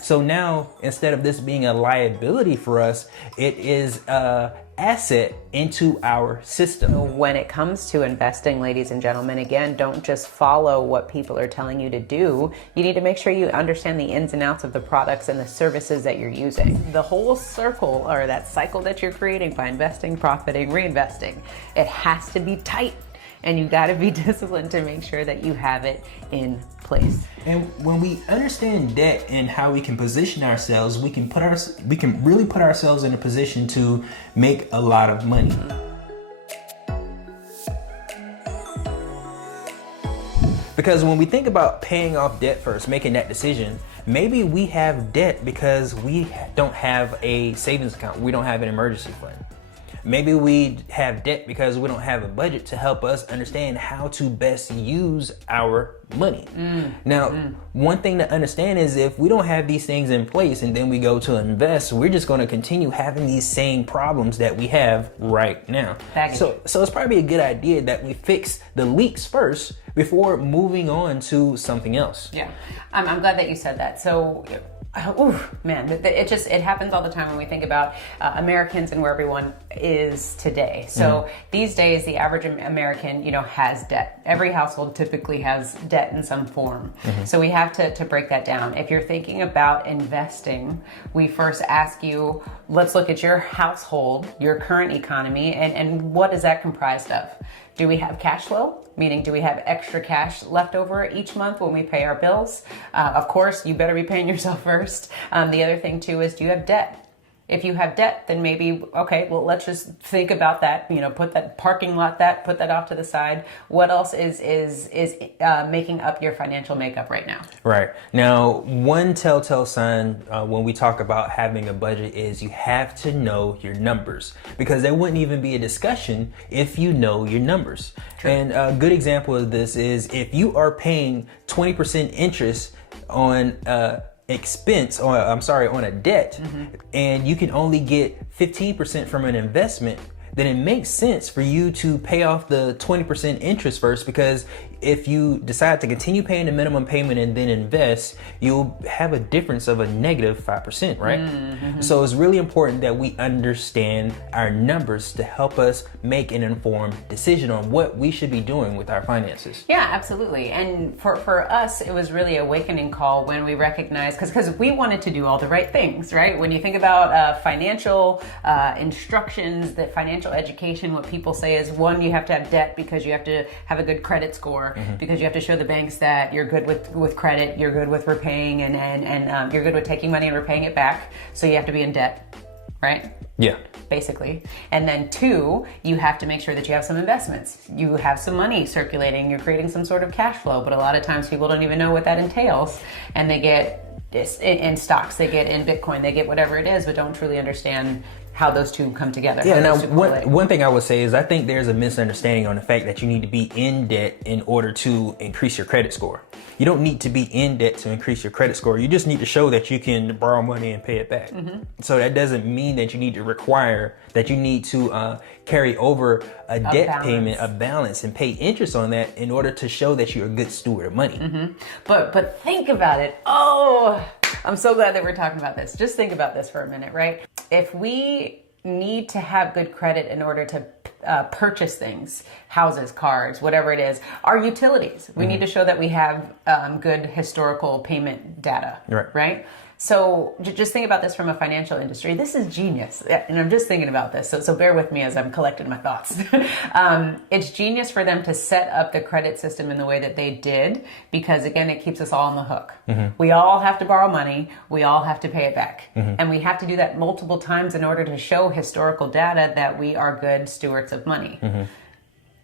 So now, instead of this being a liability for us, it is a asset into our system. When it comes to investing, ladies and gentlemen, again, don't just follow what people are telling you to do. You need to make sure you understand the ins and outs of the products and the services that you're using. The whole circle, or that cycle that you're creating by investing, profiting, reinvesting, it has to be tight. And you got to be disciplined to make sure that you have it in place. And when we understand debt and how we can position ourselves, we can really put ourselves in a position to make a lot of money. Because when we think about paying off debt first, making that decision, maybe we have debt because we don't have a savings account. We don't have an emergency fund. Maybe we have debt because we don't have a budget to help us understand how to best use our money. One thing to understand is if we don't have these things in place and then we go to invest, we're just going to continue having these same problems that we have right now. So it's probably a good idea that we fix the leaks first before moving on to something else. Yeah, I'm glad that you said that. So, man, it happens all the time when we think about Americans and where everyone is today. So these days, the average American, has debt. Every household typically has debt in some form. So we have to break that down. If you're thinking about investing, we first ask you, let's look at your household, your current economy, and what is that comprised of? Do we have cash flow? Meaning, do we have extra cash left over each month when we pay our bills? Of course, you better be paying yourself first. The other thing too is, do you have debt? If you have debt, then maybe, okay, well, let's just think about that, put that parking lot, put that off to the side. What else is making up your financial makeup right now? Right. Now, one telltale sign when we talk about having a budget is you have to know your numbers, because there wouldn't even be a discussion if you know your numbers. True. And a good example of this is if you are paying 20% interest on on a debt, and you can only get 15% from an investment, then it makes sense for you to pay off the 20% interest first, because if you decide to continue paying the minimum payment and then invest, you'll have a difference of a negative 5%, right? So it's really important that we understand our numbers to help us make an informed decision on what we should be doing with our finances. Yeah, absolutely. And for us, it was really a awakening call when we recognized, because we wanted to do all the right things, right? When you think about financial instructions, that financial education, what people say is, one, you have to have debt because you have to have a good credit score, because you have to show the banks that you're good with credit, you're good with repaying, and you're good with taking money and repaying it back. So you have to be in debt, right? Yeah. Basically. And then two, you have to make sure that you have some investments. You have some money circulating, you're creating some sort of cash flow, but a lot of times people don't even know what that entails, and they get in stocks, they get in Bitcoin, they get whatever it is, but don't truly understand how those two come together. Yeah, now one thing I would say is I think there's a misunderstanding on the fact that you need to be in debt in order to increase your credit score. You don't need to be in debt to increase your credit score. You just need to show that you can borrow money and pay it back. So that doesn't mean that you need to carry over a debt payment, a balance, and pay interest on that in order to show that you're a good steward of money. But think about it. Oh, I'm so glad that we're talking about this. Just think about this for a minute, right? If we need to have good credit in order to purchase things, houses, cars, whatever it is, our utilities, we need to show that we have good historical payment data, right? So just think about this from a financial industry. This is genius. And I'm just thinking about this. So bear with me as I'm collecting my thoughts. It's genius for them to set up the credit system in the way that they did, because again, it keeps us all on the hook. We all have to borrow money. We all have to pay it back. And we have to do that multiple times in order to show historical data that we are good stewards of money.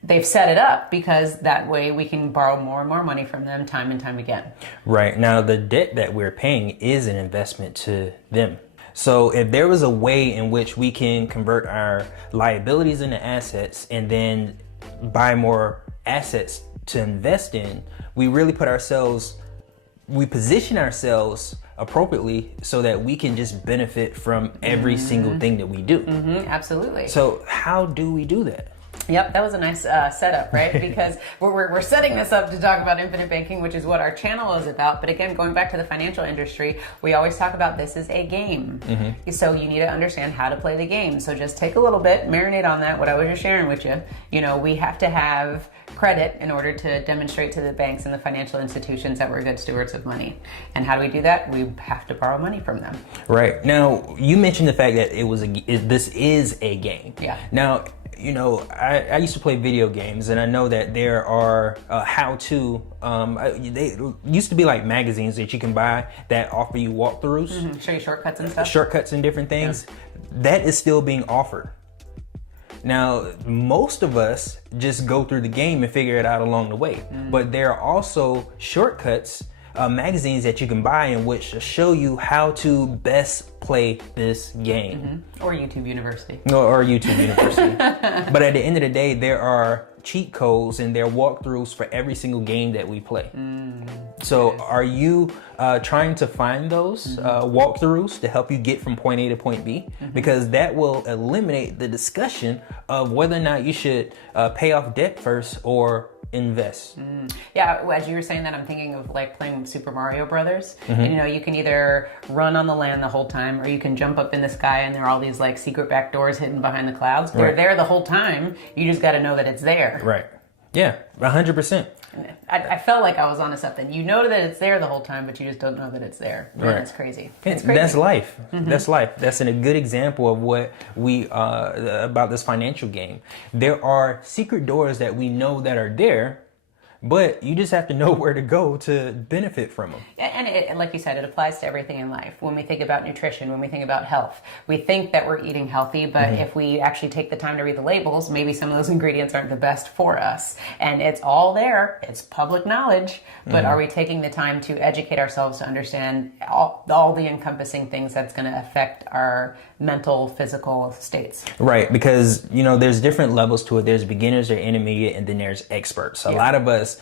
They've set it up because that way we can borrow more and more money from them time and time again. Right. Now, the debt that we're paying is an investment to them. So if there was a way in which we can convert our liabilities into assets and then buy more assets to invest in, we really position ourselves appropriately so that we can just benefit from every single thing that we do. Absolutely. So how do we do that? Yep, that was a nice setup, right? Because we're setting this up to talk about infinite banking, which is what our channel is about. But again, going back to the financial industry, we always talk about this is a game. So you need to understand how to play the game. So just take a little bit, marinate on that, what I was just sharing with you. You know, we have to have credit in order to demonstrate to the banks and the financial institutions that we're good stewards of money. And how do we do that? We have to borrow money from them. Right. Now, you mentioned the fact that this is a game. Yeah. Now, you know, I used to play video games, and I know that there are they used to be like magazines that you can buy that offer you walkthroughs. Show you shortcuts and stuff. Shortcuts and different things. Yeah. That is still being offered. Now, most of us just go through the game and figure it out along the way. But there are also shortcuts, magazines that you can buy in which show you how to best play this game. Or YouTube University. Or YouTube University. But at the end of the day, there are cheat codes and there are walkthroughs for every single game that we play. So are you trying to find those walkthroughs to help you get from point A to point B? Because that will eliminate the discussion of whether or not you should pay off debt first or invest. Yeah, as you were saying that, I'm thinking of like playing Super Mario Brothers. And you know, you can either run on the land the whole time, or you can jump up in the sky and there are all these like secret back doors hidden behind the clouds. They're there the whole time. You just got to know that it's there. Right. Yeah, 100%. I felt like I was onto something. You know that it's there the whole time, but you just don't know that it's there. Man, it's crazy. It's crazy. That's life. That's life. That's a good example of what we about this financial game. There are secret doors that we know that are there, but you just have to know where to go to benefit from them. And like you said, it applies to everything in life. When we think about nutrition, when we think about health, we think that we're eating healthy, but if we actually take the time to read the labels, maybe some of those ingredients aren't the best for us. And it's all there. It's public knowledge. But are we taking the time to educate ourselves to understand all the encompassing things that's going to affect our mental, physical states? Right, because, you know, there's different levels to it. There's beginners, there's intermediate, and then there's experts. A lot of us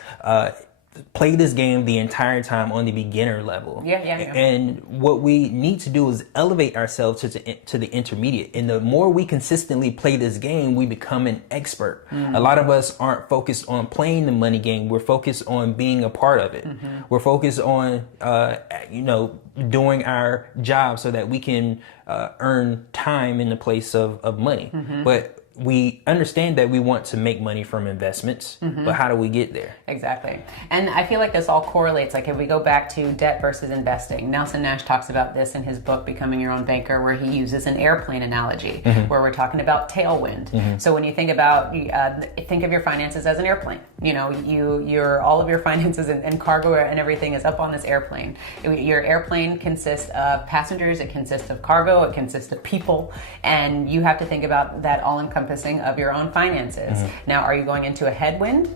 play this game the entire time on the beginner level. Yeah. And what we need to do is elevate ourselves to the intermediate. And the more we consistently play this game, we become an expert. A lot of us aren't focused on playing the money game. We're focused on being a part of it. We're focused on, doing our job so that we can earn time in the place of money. But we understand that we want to make money from investments, but how do we get there? Exactly. And I feel like this all correlates. Like if we go back to debt versus investing, Nelson Nash talks about this in his book, Becoming Your Own Banker, where he uses an airplane analogy, where we're talking about tailwind. So when you think about, think of your finances as an airplane. You know, your all of your finances and cargo and everything is up on this airplane. Your airplane consists of passengers, it consists of cargo, it consists of people, and you have to think about that all-encompassing of your own finances. Now, are you going into a headwind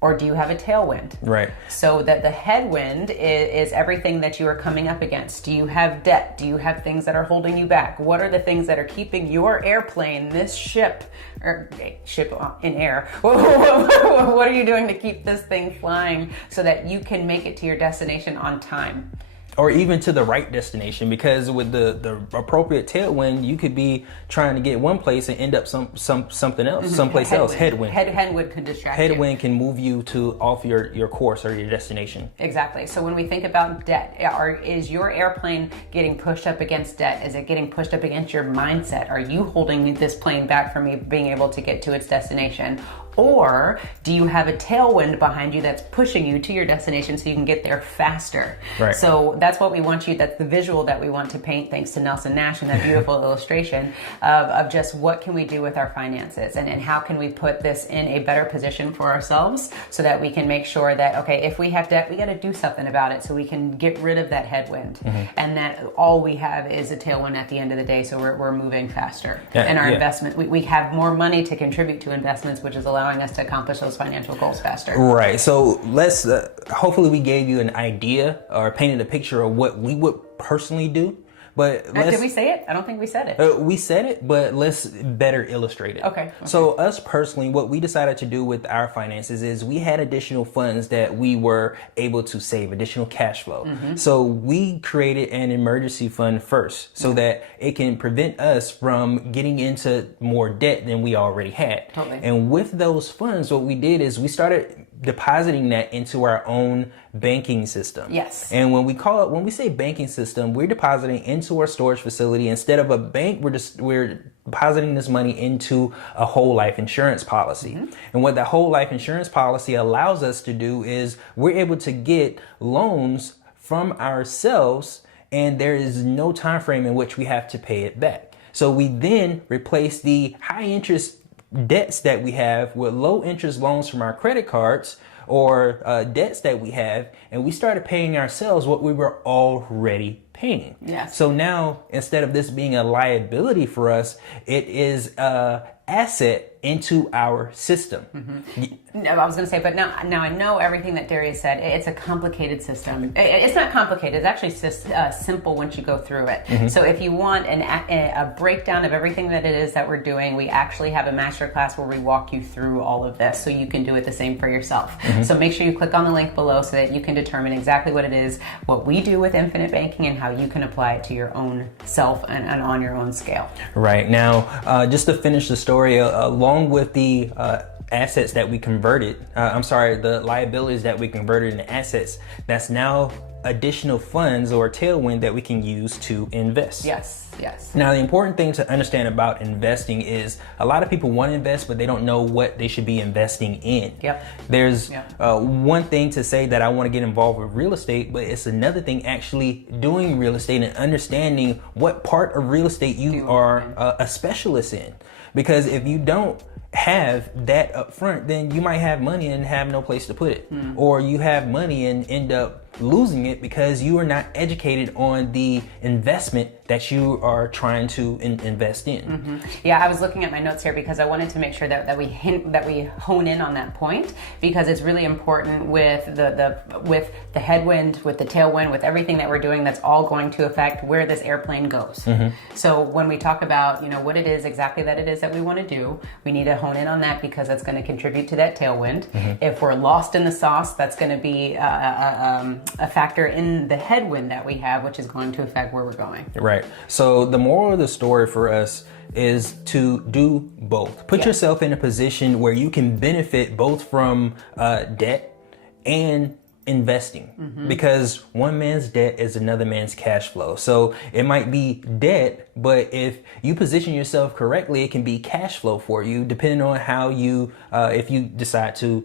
or do you have a tailwind? Right. So that the headwind is everything that you are coming up against. Do you have debt? Do you have things that are holding you back? What are the things that are keeping your airplane, this ship in air? What are you doing to keep this thing flying so that you can make it to your destination on time? Or even to the right destination, because with the appropriate tailwind, you could be trying to get one place and end up something else, someplace else. Headwind. Headwind can distract you. Headwind can move you off your course or your destination. Exactly. So when we think about debt, is your airplane getting pushed up against debt? Is it getting pushed up against your mindset? Are you holding this plane back from being able to get to its destination? Or do you have a tailwind behind you that's pushing you to your destination so you can get there faster? Right. So that's what we want you, that's the visual that we want to paint, thanks to Nelson Nash and that beautiful illustration of just what can we do with our finances and how can we put this in a better position for ourselves so that we can make sure that, okay, if we have debt, we got to do something about it so we can get rid of that headwind. And that all we have is a tailwind at the end of the day, so we're moving faster. And our investment, we have more money to contribute to investments, which is allowing us to accomplish those financial goals faster. Right. So let's hopefully we gave you an idea or painted a picture of what we would personally do. But did we say it? I don't think we said it. We said it, but let's better illustrate it. Okay. So us personally, what we decided to do with our finances is we had additional funds that we were able to save, additional cash flow. So we created an emergency fund first so that it can prevent us from getting into more debt than we already had. Totally. And with those funds, what we did is we started depositing that into our own banking system. Yes. And when we say banking system, we're depositing into our storage facility. Instead of a bank, we're depositing this money into a whole life insurance policy. And what that whole life insurance policy allows us to do is we're able to get loans from ourselves, and there is no time frame in which we have to pay it back. So we then replace the high interest debts that we have with low interest loans from our credit cards or debts that we have, and we started paying ourselves what we were already paying. Yes. So now, instead of this being a liability for us, it is a asset into our system. No, I was going to say, but now I know everything that Darius said. It's a complicated system. It's not complicated. It's actually just simple once you go through it. So if you want a breakdown of everything that it is that we're doing, we actually have a master class where we walk you through all of this so you can do it the same for yourself. So make sure you click on the link below so that you can determine exactly what it is, what we do with infinite banking, and how you can apply it to your own self and on your own scale. Right. Now, just to finish the story, along with the assets that we converted, the liabilities that we converted into assets, that's now additional funds or tailwind that we can use to invest. Yes, yes. Now, the important thing to understand about investing is a lot of people want to invest, but they don't know what they should be investing in. Yep. There's one thing to say that I want to get involved with real estate, but it's another thing actually doing real estate and understanding what part of real estate you are a specialist in. Because if you don't have that up front, then you might have money and have no place to put it. Or you have money and end up losing it because you are not educated on the investment that you are trying to invest in. Yeah, I was looking at my notes here because I wanted to make sure that we hone in on that point, because it's really important with the headwind, with the tailwind, with everything that we're doing. That's all going to affect where this airplane goes. So when we talk about what it is exactly that it is that we want to do, we need to hone in on that because that's going to contribute to that tailwind. If we're lost in the sauce, that's going to be a factor in the headwind that we have, which is going to affect where we're going. Right. So the moral of the story for us is to do both. Put yourself in a position where you can benefit both from debt and investing, because one man's debt is another man's cash flow. So it might be debt, but if you position yourself correctly, it can be cash flow for you, depending on how you, if you decide to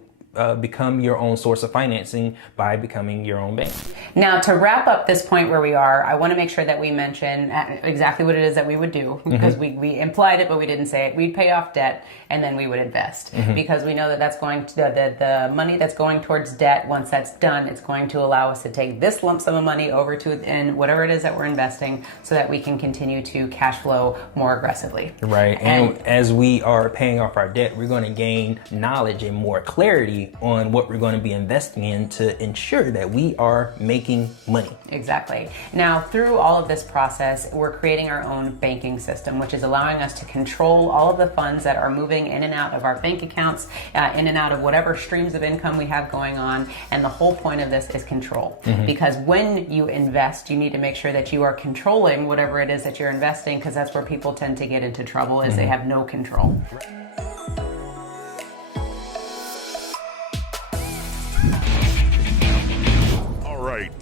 become your own source of financing by becoming your own bank. Now, to wrap up this point where we are, I want to make sure that we mention exactly what it is that we would do, because we implied it, but we didn't say it. We'd pay off debt and then we would invest, because we know that that's going to the money that's going towards debt. Once that's done, it's going to allow us to take this lump sum of money over to in whatever it is that we're investing, so that we can continue to cash flow more aggressively. Right. And as we are paying off our debt, we're going to gain knowledge and more clarity on what we're going to be investing in to ensure that we are making money. Exactly. Now, through all of this process, we're creating our own banking system, which is allowing us to control all of the funds that are moving in and out of our bank accounts, in and out of whatever streams of income we have going on. And the whole point of this is control. Because when you invest, you need to make sure that you are controlling whatever it is that you're investing, because that's where people tend to get into trouble, is they have no control.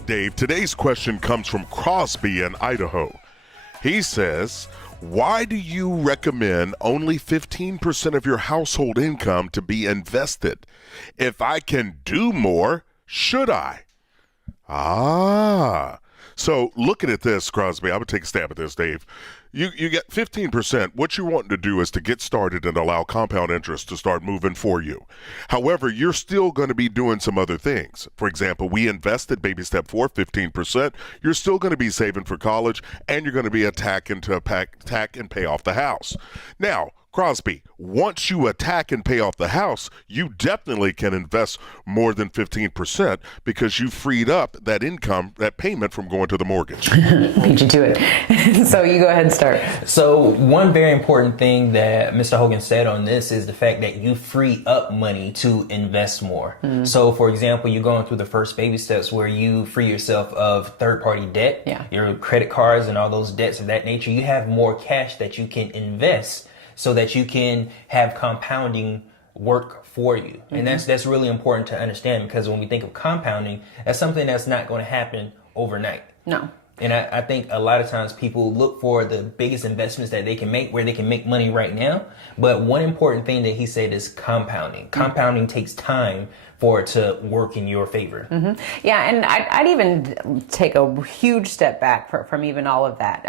Dave, today's question comes from Crosby in Idaho. He says, why do you recommend only 15% of your household income to be invested? If I can do more, should I? So looking at this, Crosby, I would take a stab at this, Dave. You get 15%. What you're wanting to do is to get started and allow compound interest to start moving for you. However, you're still going to be doing some other things. For example, we invested, baby step 4, 15%. You're still going to be saving for college, and you're going to be tack and pay off the house. Now, Crosby, once you attack and pay off the house, you definitely can invest more than 15% because you freed up that income, that payment from going to the mortgage. Beat you to it. So you go ahead and start. So one very important thing that Mr. Hogan said on this is the fact that you free up money to invest more. So for example, you're going through the first baby steps where you free yourself of third-party debt, your credit cards and all those debts of that nature. You have more cash that you can invest so that you can have compounding work for you. And that's really important to understand, because when we think of compounding, that's something that's not going to happen overnight. No. And I think a lot of times people look for the biggest investments that they can make, where they can make money right now. But one important thing that he said is compounding. Compounding takes time for it to work in your favor. Yeah, and I'd even take a huge step back from even all of that.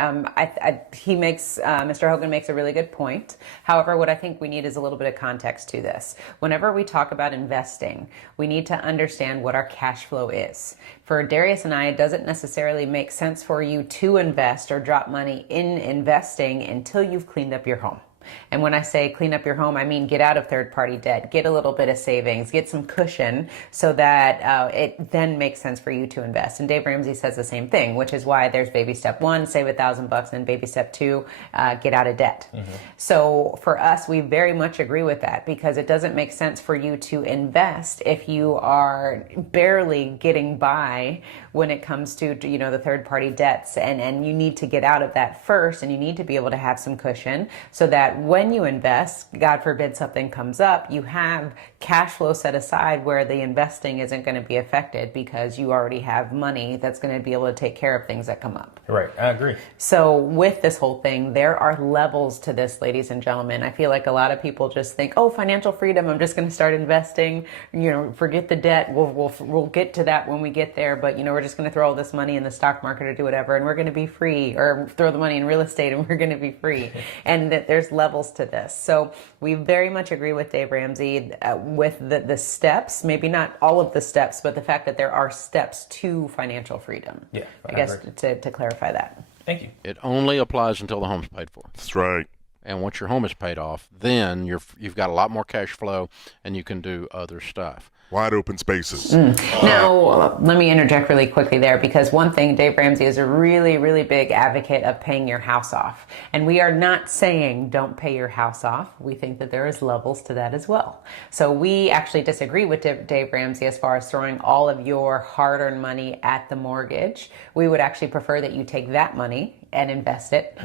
Mr. Hogan makes a really good point. However, what I think we need is a little bit of context to this. Whenever we talk about investing, we need to understand what our cash flow is. For Darius and I, it doesn't necessarily make sense for you to invest or drop money in investing until you've cleaned up your home. And when I say clean up your home, I mean get out of third-party debt, get a little bit of savings, get some cushion so that it then makes sense for you to invest. And Dave Ramsey says the same thing, which is why there's baby step 1, save $1,000, and baby step 2, get out of debt. So for us, we very much agree with that, because it doesn't make sense for you to invest if you are barely getting by when it comes to, the third-party debts, and you need to get out of that first, and you need to be able to have some cushion so that when you invest, God forbid something comes up, you have cash flow set aside where the investing isn't going to be affected, because you already have money that's going to be able to take care of things that come up. Right, I agree. So with this whole thing, there are levels to this, ladies and gentlemen. I feel like a lot of people just think, oh, financial freedom, I'm just going to start investing, forget the debt, we'll get to that when we get there, but we're just going to throw all this money in the stock market or do whatever, and we're going to be free, or throw the money in real estate and we're going to be free. And that there's levels to this. So we very much agree with Dave Ramsey with the steps, maybe not all of the steps, but the fact that there are steps to financial freedom. Yeah, I guess to clarify that. Thank you. It only applies until the home's paid for. That's right. And once your home is paid off, then you've got a lot more cash flow and you can do other stuff. Wide open spaces. Now, let me interject really quickly there, because one thing, Dave Ramsey is a really, really big advocate of paying your house off. And we are not saying don't pay your house off. We think that there is levels to that as well. So we actually disagree with Dave Ramsey as far as throwing all of your hard-earned money at the mortgage. We would actually prefer that you take that money and invest it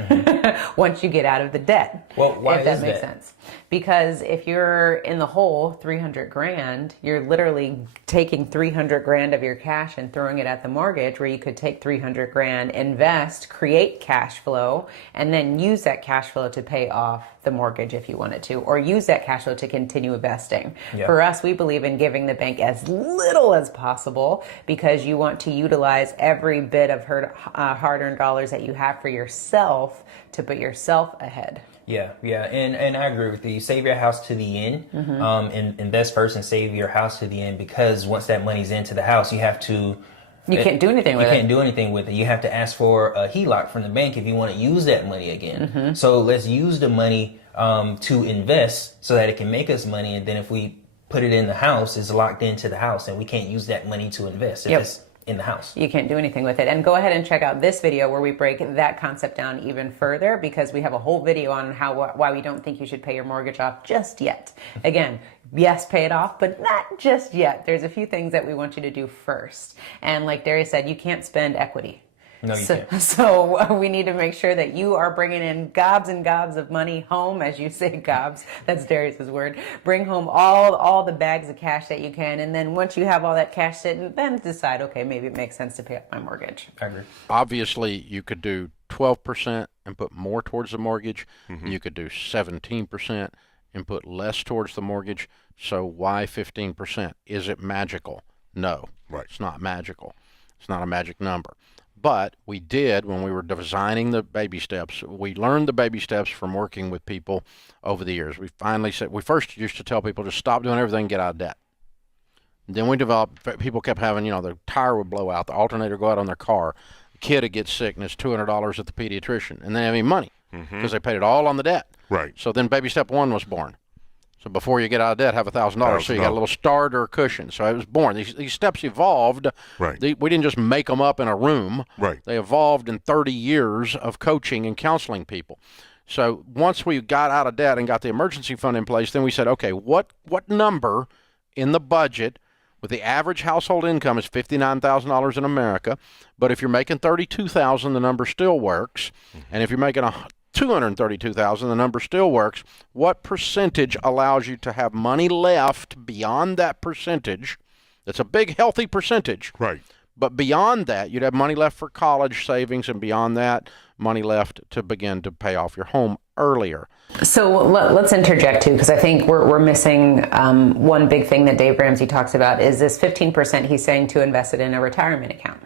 once you get out of the debt. Well, why if that is makes that? sense. Because if you're in the hole 300 grand, you're literally taking 300 grand of your cash and throwing it at the mortgage, where you could take 300 grand, invest, create cash flow, and then use that cash flow to pay off the mortgage if you wanted to, or use that cash flow to continue investing. Yeah. For us, we believe in giving the bank as little as possible, because you want to utilize every bit of hard-earned dollars that you have for yourself to put yourself ahead. Yeah, and I agree with you. Save your house to the end, and invest first and save your house to the end, because once that money's into the house, you have to... You can't do anything with it. You can't do anything with it. You have to ask for a HELOC from the bank if you want to use that money again. So let's use the money to invest so that it can make us money, and then if we put it in the house, it's locked into the house, and we can't use that money to invest if it's in the house. You can't do anything with it. And go ahead and check out this video where we break that concept down even further, because we have a whole video on why we don't think you should pay your mortgage off just yet. Again, yes, pay it off, but not just yet. There's a few things that we want you to do first. And like Darius said, you can't spend equity. No, you can't. So we need to make sure that you are bringing in gobs and gobs of money home, as you say, gobs. That's Darius's word. Bring home all the bags of cash that you can, and then once you have all that cash sitting, then decide, okay, maybe it makes sense to pay off my mortgage. I agree. Obviously, you could do 12% and put more towards the mortgage. You could do 17% and put less towards the mortgage. So why 15%? Is it magical? No. Right. It's not magical. It's not a magic number. But we did, when we were designing the baby steps, we learned the baby steps from working with people over the years. We finally said, we first used to tell people just stop doing everything, get out of debt. Then we developed, people kept having, the tire would blow out, the alternator go out on their car, the kid would get sick, and it's $200 at the pediatrician, and they didn't have any money because they paid it all on the debt. Right. So then baby step 1 was born. So before you get out of debt, have $1,000. So you got a little starter cushion. So it was born. These steps evolved. Right. We didn't just make them up in a room. Right. They evolved in 30 years of coaching and counseling people. So once we got out of debt and got the emergency fund in place, then we said, okay, what number in the budget, with the average household income is $59,000 in America, but if you're making $32,000, the number still works. And if you're making $232,000, the number still works. What percentage allows you to have money left beyond that percentage? That's a big, healthy percentage. Right. But beyond that, you'd have money left for college savings, and beyond that, money left to begin to pay off your home earlier. So let's interject too, because I think we're missing one big thing that Dave Ramsey talks about is this 15% he's saying to invest it in a retirement account,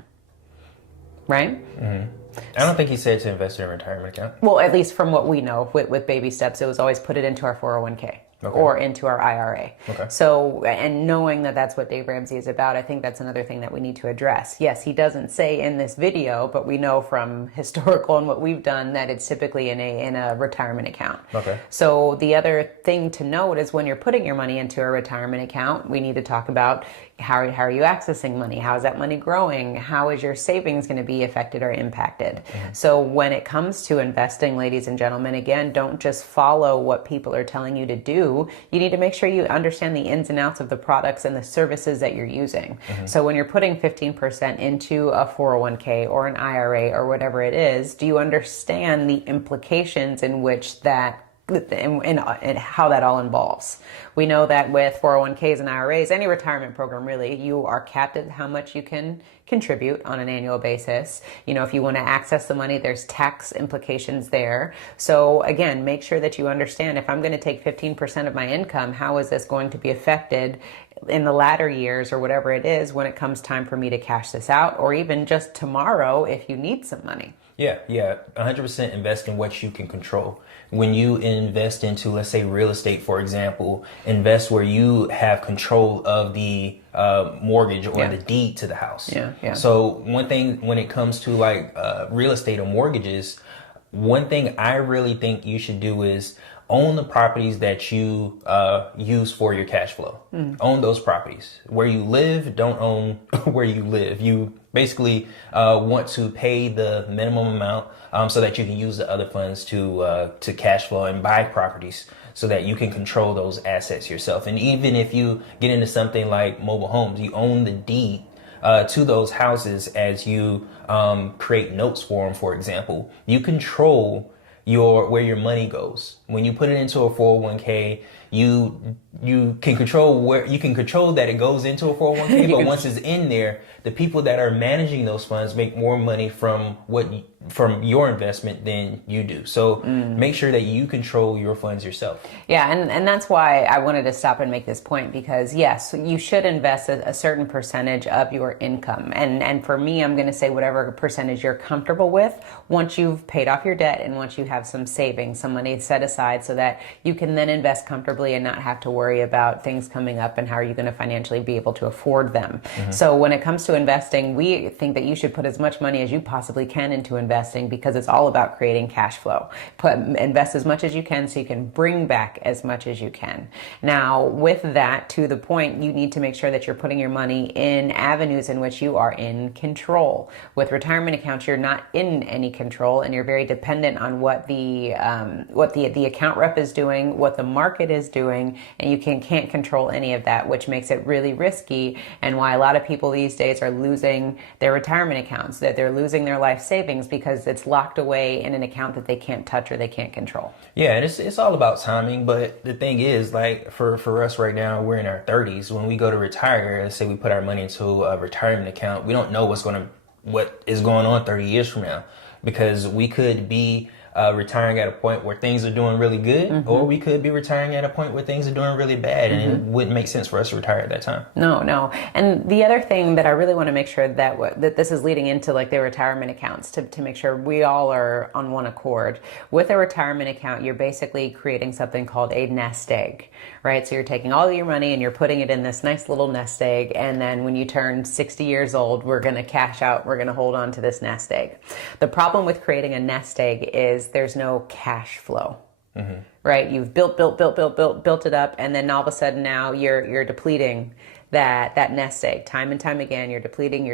right? Mm-hmm. I don't think he said to invest in a retirement account. Well, at least from what we know with baby steps, it was always put it into our 401k. Okay. Or into our IRA. Okay. So, and knowing that that's what Dave Ramsey is about, I think that's another thing that we need to address. Yes, he doesn't say in this video, but we know from historical and what we've done that it's typically in a retirement account. Okay. So the other thing to note is when you're putting your money into a retirement account, we need to talk about how are you accessing money? How is that money growing? How is your savings going to be affected or impacted? Mm-hmm. So when it comes to investing, ladies and gentlemen, again, don't just follow what people are telling you to do. You need to make sure you understand the ins and outs of the products and the services that you're using. Mm-hmm. So when you're putting 15% into a 401k or an IRA or whatever it is, do you understand the implications in which that and how that all involves? We know that with 401ks and IRAs, any retirement program really, you are capped at how much you can contribute on an annual basis. You know, if you want to access the money, there's tax implications there. So again, make sure that you understand, if I'm going to take 15% of my income, how is this going to be affected in the latter years or whatever it is when it comes time for me to cash this out, or even just tomorrow if you need some money. Yeah, 100% invest in what you can control. When you invest into, let's say, real estate, for example, invest where you have control of the mortgage or the deed to the house. Yeah. So one thing when it comes to like real estate or mortgages, one thing I really think you should do is own the properties that you use for your cash flow. Own those properties. Where you live, don't own where you live. You basically want to pay the minimum amount so that you can use the other funds to cash flow and buy properties so that you can control those assets yourself. And even if you get into something like mobile homes, you own the deed to those houses as you create notes for them, for example. You control where your money goes. When you put it into a 401k, you can control that it goes into a 401k, but once it's in there, the people that are managing those funds make more money from your investment than you do. So make sure that you control your funds yourself. Yeah, and that's why I wanted to stop and make this point, because yes, you should invest a certain percentage of your income. And for me, I'm going to say whatever percentage you're comfortable with once you've paid off your debt and once you have some savings, some money set aside so that you can then invest comfortably and not have to worry about things coming up and how are you going to financially be able to afford them. Mm-hmm. So when it comes to investing, we think that you should put as much money as you possibly can into investing because it's all about creating cash flow. Invest as much as you can so you can bring back as much as you can. Now, with that, to the point, you need to make sure that you're putting your money in avenues in which you are in control. With retirement accounts, you're not in any control and you're very dependent on what the account rep is doing, what the market is doing, and you can't control any of that, which makes it really risky, and why a lot of people these days are losing their retirement accounts, that they're losing their life savings because it's locked away in an account that they can't touch or they can't control. Yeah, and it's all about timing, but the thing is, like for us right now, we're in our 30s. When we go to retire, let's say we put our money into a retirement account, we don't know what is going on 30 years from now, because we could be retiring at a point where things are doing really good, mm-hmm. or we could be retiring at a point where things are doing really bad, and it wouldn't make sense for us to retire at that time. No. And the other thing that I really want to make sure that this is leading into, like, the retirement accounts, to make sure we all are on one accord. With a retirement account, you're basically creating something called a nest egg, right? So you're taking all of your money and you're putting it in this nice little nest egg, and then when you turn 60 years old, we're going to cash out, we're going to hold on to this nest egg. The problem with creating a nest egg is there's no cash flow. right? You've built it up, and then all of a sudden now you're depleting that nest egg time and time again. You're depleting,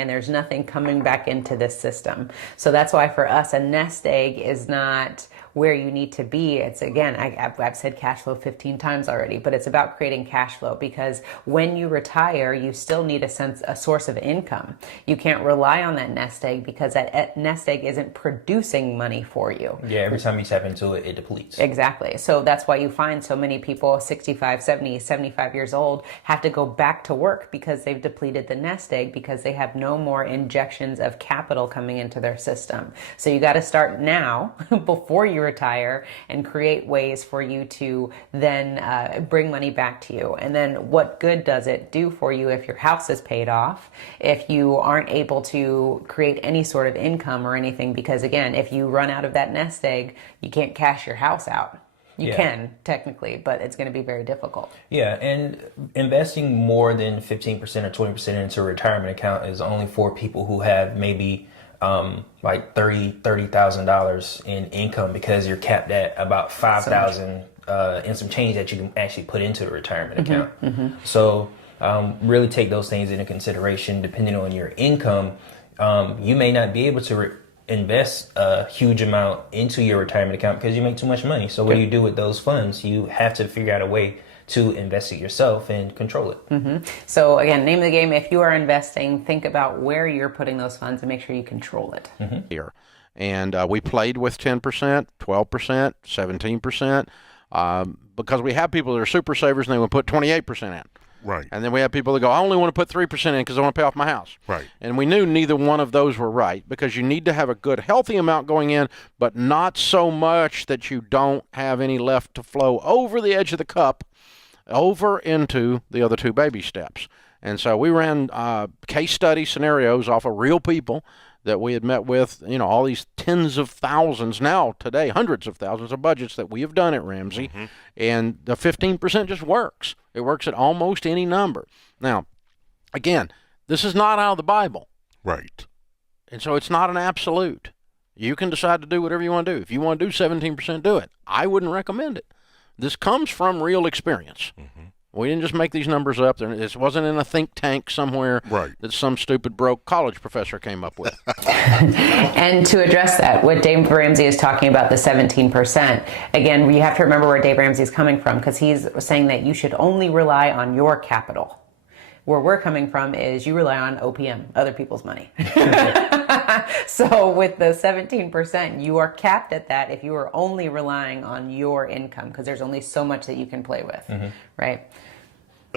and there's nothing coming back into this system. So that's why for us, a nest egg is not where you need to be. It's, again, I've said cash flow 15 times already, but it's about creating cash flow, because when you retire, you still need a source of income. You can't rely on that nest egg, because that nest egg isn't producing money for you. Yeah, every time you tap into it, it depletes. Exactly. So that's why you find so many people 65, 70, 75 years old have to go back to work, because they've depleted the nest egg, because they have no more injections of capital coming into their system. So you got to start now before you retire and create ways for you to then bring money back to you. And then what good does it do for you if your house is paid off, if you aren't able to create any sort of income or anything? Because again, if you run out of that nest egg, you can't cash your house out. You can technically, but it's going to be very difficult. Yeah, and investing more than 15% or 20% into a retirement account is only for people who have maybe like $30,000 in income, because you're capped at about $5,000 and some change that you can actually put into the retirement account. So really take those things into consideration. Depending on your income, you may not be able to invest a huge amount into your retirement account because you make too much money. So what do you do with those funds? You have to figure out a way to invest it yourself and control it. So again, name of the game, if you are investing, think about where you're putting those funds and make sure you control it. Here. And we played with 10%, 12%, 17%, because we have people that are super savers and they would put 28% in. Right. And then we have people that go, I only want to put 3% in because I want to pay off my house. Right. And we knew neither one of those were right, because you need to have a good, healthy amount going in, but not so much that you don't have any left to flow over the edge of the cup over into the other two baby steps. And so we ran case study scenarios off of real people that we had met with, all these tens of thousands, now today hundreds of thousands of budgets that we have done at Ramsey, and the 15% just works. It works at almost any number. Now, again, this is not out of the Bible. Right. And so it's not an absolute. You can decide to do whatever you want to do. If you want to do 17%, do it. I wouldn't recommend it. This comes from real experience. We didn't just make these numbers up. This wasn't in a think tank somewhere that some stupid broke college professor came up with. And to address that, what Dave Ramsey is talking about, the 17%, again, you have to remember where Dave Ramsey is coming from, because he's saying that you should only rely on your capital. Where we're coming from is you rely on OPM, other people's money. So with the 17%, you are capped at that if you are only relying on your income, because there's only so much that you can play with, right?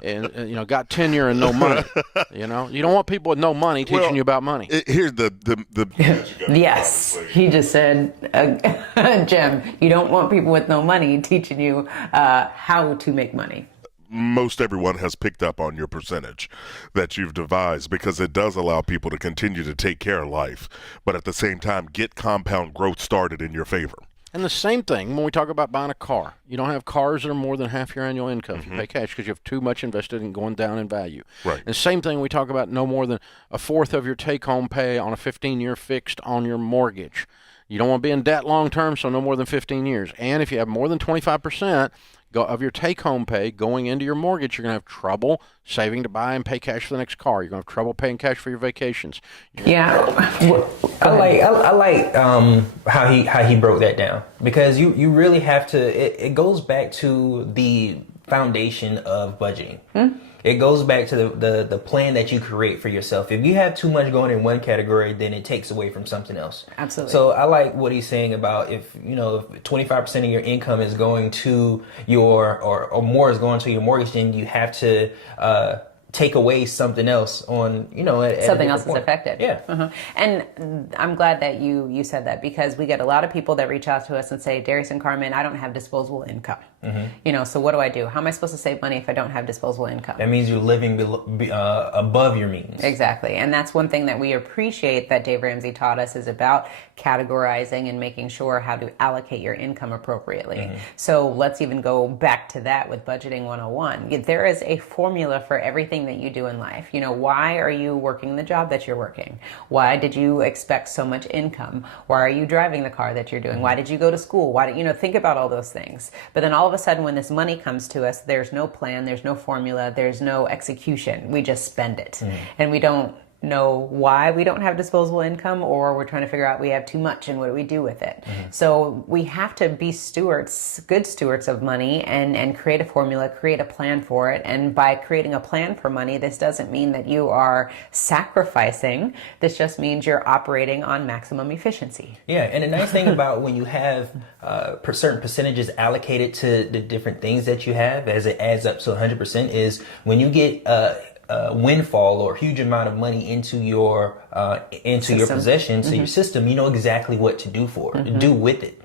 And got tenure and no money. You don't want people with no money teaching you about money. Here's the Yes, he just said, Jim, you don't want people with no money teaching you how to make money. Most everyone has picked up on your percentage that you've devised, because it does allow people to continue to take care of life, but at the same time get compound growth started in your favor. And the same thing when we talk about buying a car. You don't have cars that are more than half your annual income. You pay cash because you have too much invested in going down in value. Right. And the same thing we talk about, no more than a fourth of your take-home pay on a 15-year fixed on your mortgage. You don't want to be in debt long term, so no more than 15 years. And if you have more than 25% of your take-home pay going into your mortgage, you're going to have trouble saving to buy and pay cash for the next car. You're going to have trouble paying cash for your vacations. I like how he broke that down, because you really have to. It goes back to the foundation of budgeting. It goes back to the plan that you create for yourself. If you have too much going in one category, then it takes away from something else. Absolutely. So I like what he's saying about if 25% of your income is going to your or more is going to your mortgage, then you have to take away something else on, something else is affected. Yeah. And I'm glad that you said that, because we get a lot of people that reach out to us and say, Darius and Carmen, I don't have disposable income. So what do I do? How am I supposed to save money if I don't have disposable income? That means you're living above your means. Exactly. And that's one thing that we appreciate that Dave Ramsey taught us, is about categorizing and making sure how to allocate your income appropriately. So let's even go back to that with Budgeting 101. There is a formula for everything everything that you do in life. You know, why are you working the job that you're working? Why did you expect so much income? Why are you driving the car that you're doing? Why did you go to school? Why did, you know, think about all those things. But then all of a sudden when this money comes to us, there's no plan, there's no formula, there's no execution. We just spend it. And we don't know why we don't have disposable income, or we're trying to figure out we have too much and what do we do with it. So we have to be stewards, good stewards of money, and create a formula, create a plan for it. And by creating a plan for money, this doesn't mean that you are sacrificing. This just means you're operating on maximum efficiency. Yeah, and the nice thing about when you have certain percentages allocated to the different things that you have, as it adds up to 100%, is when you get windfall or a huge amount of money into your possession, to your system, you know exactly what to do do with it.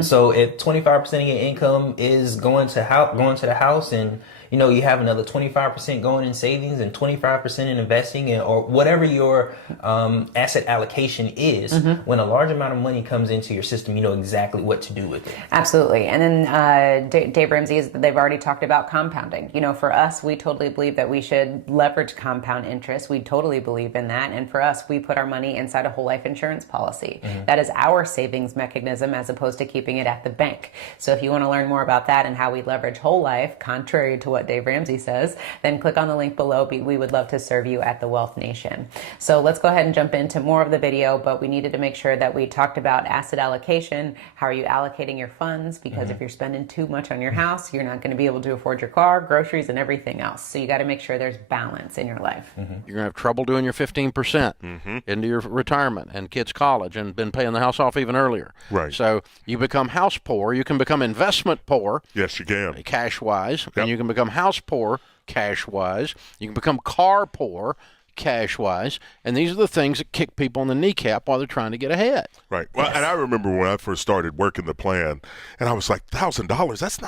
So if 25% of your income is going to the house, and you know you have another 25% going in savings and 25% in investing, or whatever your asset allocation is, when a large amount of money comes into your system, you know exactly what to do with it. Absolutely. And then Dave Ramsey, they've already talked about compounding. You know, for us, we totally believe that we should leverage compound interest. We totally believe in that. And for us, we put our money inside a whole life insurance policy. That is our savings mechanism as opposed to keeping it at the bank. So if you want to learn more about that and how we leverage whole life, contrary to what Dave Ramsey says, then click on the link below. We would love to serve you at the Wealth Nation. So let's go ahead and jump into more of the video, but we needed to make sure that we talked about asset allocation. How are you allocating your funds? Because if you're spending too much on your house, you're not going to be able to afford your car, groceries, and everything else. So you got to make sure there's balance in your life. You're going to have trouble doing your 15% into your retirement and kids' college, and been paying the house off even earlier. Right. So you become house poor. You can become investment poor. Yes, you can. Cash-wise. And you can become house poor cash-wise. You can become car poor cash-wise. And these are the things that kick people in the kneecap while they're trying to get ahead. Right. Well, and I remember when I first started working the plan, and I was like, $1,000, that's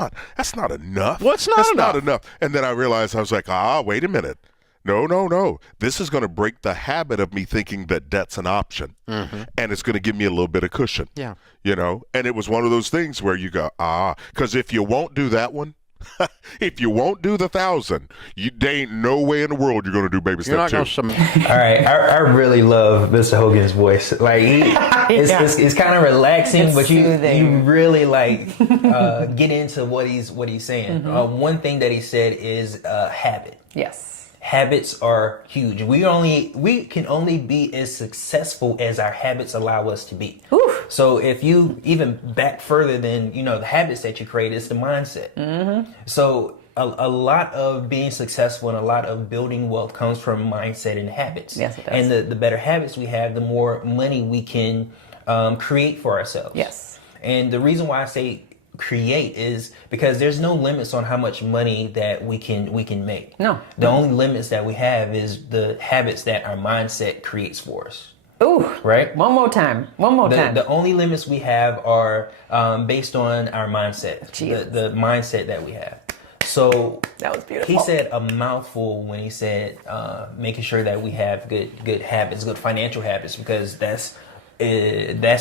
not enough. What's not that's enough? Not enough. And then I realized, I was like, wait a minute. No. This is going to break the habit of me thinking that debt's an option. And it's going to give me a little bit of cushion. Yeah. You know, and it was one of those things where you go, because if you won't do that one, if you won't do the 1,000, there ain't no way in the world you're going to do baby step 2. All right, I really love Mr. Hogan's voice. Like it's kind of relaxing, but you really like get into what he's saying. One thing that he said is habit. Yes. Habits are huge. We can only be as successful as our habits allow us to be. Oof. So if you even back further than, you know, the habits that you create, it's the mindset. So a lot of being successful and a lot of building wealth comes from mindset and habits. Yes, it does. And the better habits we have, the more money we can create for ourselves. Yes. And the reason why I say create is because there's no limits on how much money that we can make. No. The only limits that we have is the habits that our mindset creates for us. Ooh. Right? One more time. The only limits we have are based on our mindset. The mindset that we have. So that was beautiful. He said a mouthful when he said making sure that we have good habits, good financial habits, because that's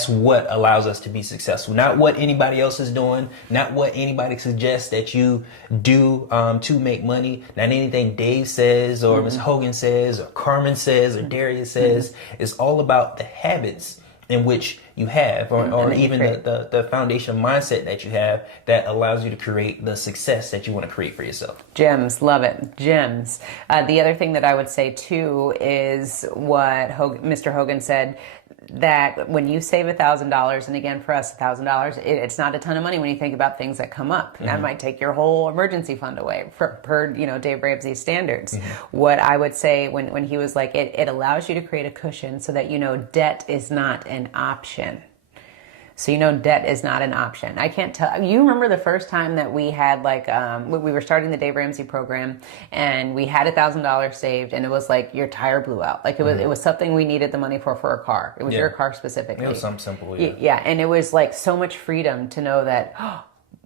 what allows us to be successful. Not what anybody else is doing, not what anybody suggests that you do to make money, not anything Dave says or Ms. Hogan says or Carmen says or Darius says. It's all about the habits in which you have or even the foundation mindset that you have that allows you to create the success that you want to create for yourself. Gems, love it. Gems. The other thing that I would say too is what Mr. Hogan said, that when you save $1,000, and again for us $1,000, it's not a ton of money when you think about things that come up. That might take your whole emergency fund away per Dave Ramsey's standards. What I would say when he was like, it allows you to create a cushion so that debt is not an option. So debt is not an option. I can't tell. You remember the first time that we had we were starting the Dave Ramsey program, and we had $1,000 saved, and it was like your tire blew out. Like it was something we needed the money for a car. It was your car specifically. It was something simple. Yeah, and it was like so much freedom to know that.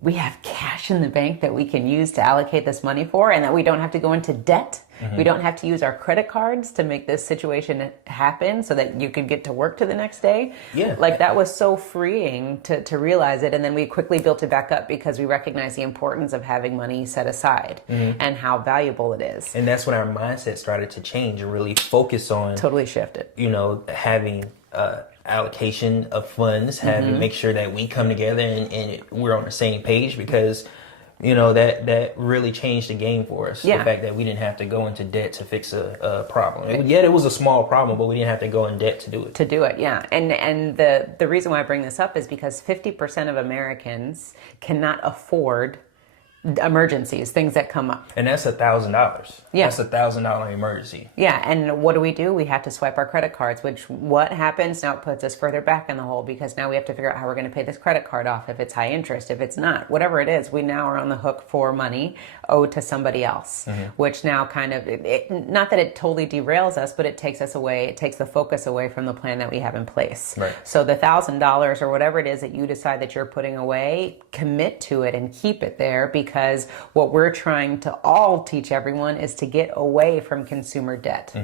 we have cash in the bank that we can use to allocate this money for, and that we don't have to go into debt. We don't have to use our credit cards to make this situation happen so that you could get to work to the next day. Yeah. Like, that was so freeing to realize it. And then we quickly built it back up because we recognized the importance of having money set aside and how valuable it is. And that's when our mindset started to change and really focus on Totally shifted. Having allocation of funds, having make sure that we come together and we're on the same page, because that really changed the game for us. Yeah. The fact that we didn't have to go into debt to fix a problem. It was a small problem, but we didn't have to go in debt to do it. Yeah. And the reason why I bring this up is because 50% of Americans cannot afford emergencies, things that come up. And that's $1,000. Yeah. That's $1,000 emergency. Yeah, and what do? We have to swipe our credit cards, which what happens now, it puts us further back in the hole, because now we have to figure out how we're going to pay this credit card off, if it's high interest, if it's not, whatever it is. We now are on the hook for money owed to somebody else, which now kind of, not that it totally derails us, but it takes the focus away from the plan that we have in place. Right. So the $1,000 or whatever it is that you decide that you're putting away, commit to it and keep it there, because what we're trying to all teach everyone is to get away from consumer debt.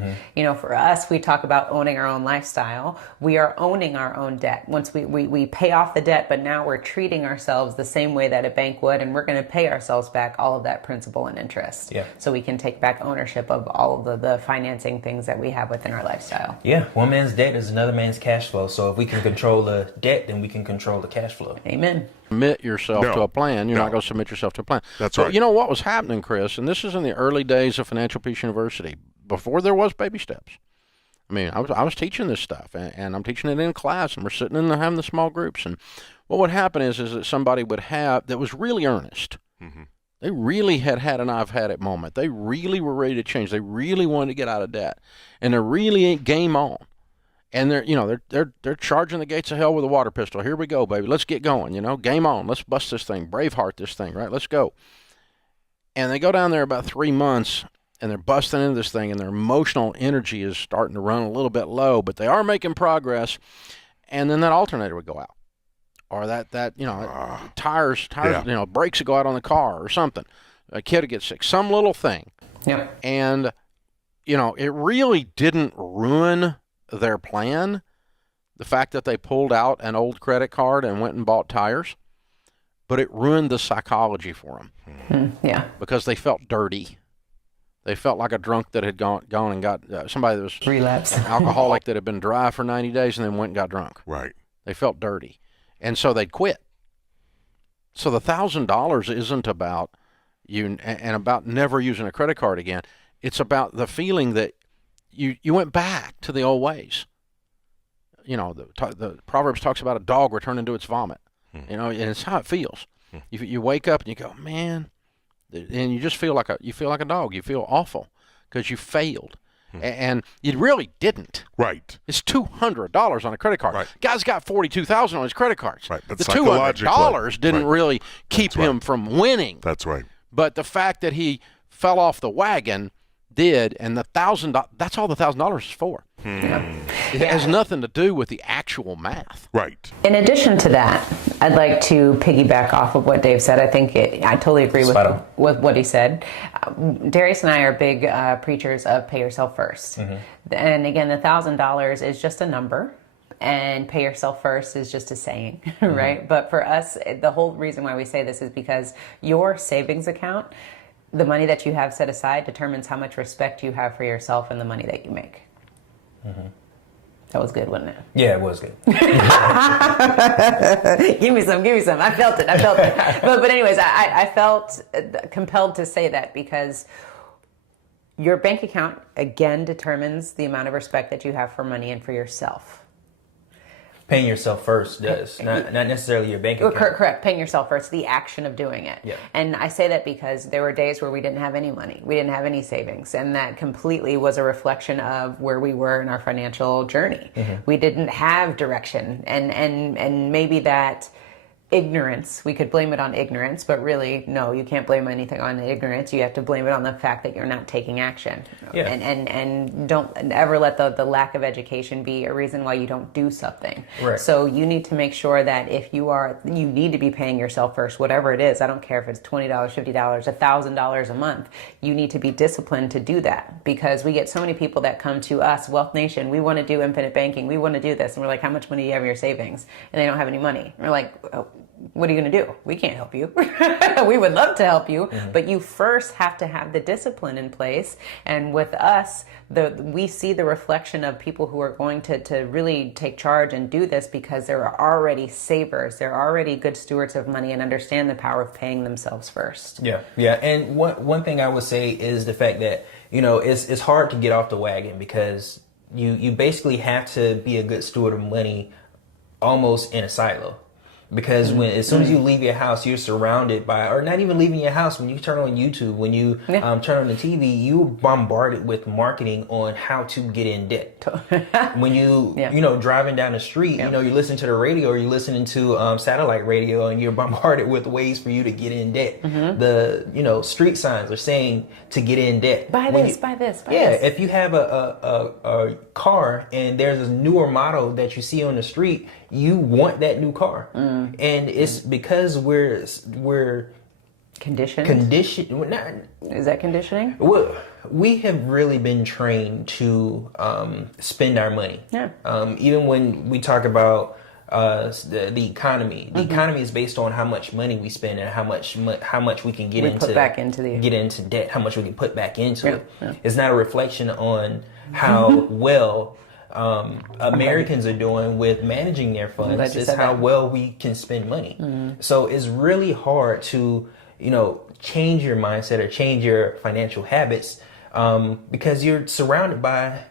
For us, we talk about owning our own lifestyle. We are owning our own debt. Once we pay off the debt, but now we're treating ourselves the same way that a bank would, and we're going to pay ourselves back all of that principal and interest. Yeah. So we can take back ownership of all of the financing things that we have within our lifestyle. Yeah, one man's debt is another man's cash flow. So if we can control the debt, then we can control the cash flow. Amen. Submit yourself to a plan. You're not going to submit yourself to a plan. That's But right. you know what was happening, Chris, and this is in the early days of Financial Peace University, before there was baby steps. I mean, I was teaching this stuff, and I'm teaching it in class, and we're sitting in there having the small groups. And what would happen is that somebody would have that was really earnest. They really had an I've had it moment. They really were ready to change. They really wanted to get out of debt, and they're really game on. And they're charging the gates of hell with a water pistol. Here we go, baby. Let's get going. Game on. Let's bust this thing. Braveheart this thing, right? Let's go. And they go down there about 3 months, and they're busting into this thing, and their emotional energy is starting to run a little bit low, but they are making progress. And then that alternator would go out, or that tires, brakes would go out on the car or something. A kid would get sick, some little thing. Yeah. And it really didn't ruin their plan, the fact that they pulled out an old credit card and went and bought tires, but it ruined the psychology for them. Yeah. Because they felt dirty. They felt like a drunk that had gone and got somebody that was Relapse. alcoholic that had been dry for 90 days and then went and got drunk. Right. They felt dirty. And so they'd quit. So the $1,000 isn't about you and about never using a credit card again. It's about the feeling that you went back to the old ways. The Proverbs talks about a dog returning to its vomit. And it's how it feels. You wake up and you go, man, and you just feel like a dog. You feel awful because you failed. And you really didn't. Right. It's $200 on a credit card. Right. Guy's got $42,000 on his credit cards. Right. But The $200 didn't really keep him from winning. That's right. But the fact that he fell off the wagon did, and the $1,000, that's all the $1,000 is for. It has nothing to do with the actual math. Right. In addition to that, I'd like to piggyback off of what Dave said. I think I totally agree with what he said. Darius and I are big preachers of pay yourself first. And again, the $1,000 is just a number, and pay yourself first is just a saying, right? But for us, the whole reason why we say this is because your savings account, the money that you have set aside, determines how much respect you have for yourself and the money that you make. That was good, wasn't it? Yeah, it was good. Give me some. I felt it. But anyways, I felt compelled to say that because your bank account, again, determines the amount of respect that you have for money and for yourself. Paying yourself first does, not necessarily your bank account. Correct. Paying yourself first, the action of doing it. Yeah. And I say that because there were days where we didn't have any money. We didn't have any savings. And that completely was a reflection of where we were in our financial journey. We didn't have direction. And maybe that ignorance. We could blame it on ignorance, but really, no, you can't blame anything on ignorance. You have to blame it on the fact that you're not taking action. Yeah. And don't ever let the lack of education be a reason why you don't do something. Right. So you need to make sure that if you need to be paying yourself first, whatever it is. I don't care if it's $20, $50, $1,000 a month. You need to be disciplined to do that, because we get so many people that come to us, Wealth Nation, we want to do infinite banking. We want to do this. And we're like, how much money do you have in your savings? And they don't have any money. We're like, oh, what are you going to do? We can't help you. We would love to help you, but you first have to have the discipline in place. And with us, we see the reflection of people who are going to really take charge and do this because they're already savers. They're already good stewards of money and understand the power of paying themselves first. Yeah. And one thing I would say is the fact that, it's hard to get off the wagon, because you basically have to be a good steward of money almost in a silo. Because as soon as you leave your house, you're surrounded by, or not even leaving your house, when you turn on YouTube, when you turn on the TV, you're bombarded with marketing on how to get in debt. When you, driving down the street, you're listening to the radio, or you're listening to satellite radio, and you're bombarded with ways for you to get in debt. The, street signs are saying to get in debt. Buy this. Yeah, if you have a car and there's a newer model that you see on the street, you want that new car. And it's because we're conditioned. Is that conditioning? Well, we have really been trained to spend our money. Yeah. Even when we talk about the economy, the economy is based on how much money we spend and how much we can get into debt, how much we can put back into it. Yeah. It's not a reflection on how well Americans are doing with managing their funds. It's how well we can spend money. So it's really hard to, change your mindset or change your financial habits, because you're surrounded by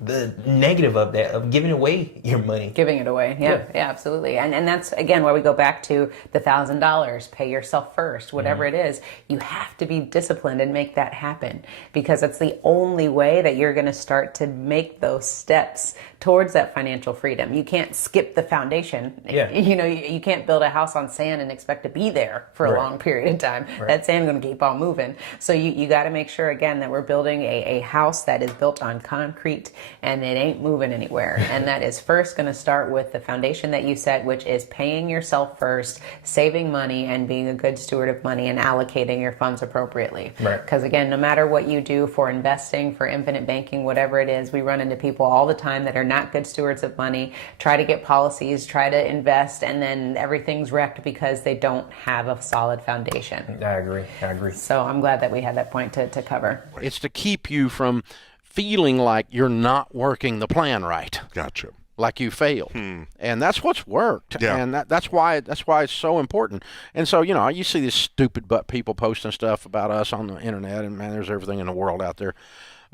the negative of that, of giving away your money. Giving it away. Yeah, absolutely. And that's, again, why we go back to the $1,000, pay yourself first, whatever it is. You have to be disciplined and make that happen, because that's the only way that you're going to start to make those steps towards that financial freedom. You can't skip the foundation. Yeah. You can't build a house on sand and expect to be there for a long period of time. Right. That sand's going to keep on moving. So you got to make sure, again, that we're building a house that is built on concrete and it ain't moving anywhere. And that is first going to start with the foundation that you set, which is paying yourself first, saving money, and being a good steward of money and allocating your funds appropriately. Right. Because again, no matter what you do for investing, for infinite banking, whatever it is, we run into people all the time that are not good stewards of money, try to get policies, try to invest, and then everything's wrecked because they don't have a solid foundation. I agree. So I'm glad that we had that point to cover. It's to keep you from feeling like you're not working the plan right. Gotcha. Like you failed. And that's what's worked. Yeah. And that's why it's so important. And so, you see these stupid butt people posting stuff about us on the internet, and man, there's everything in the world out there.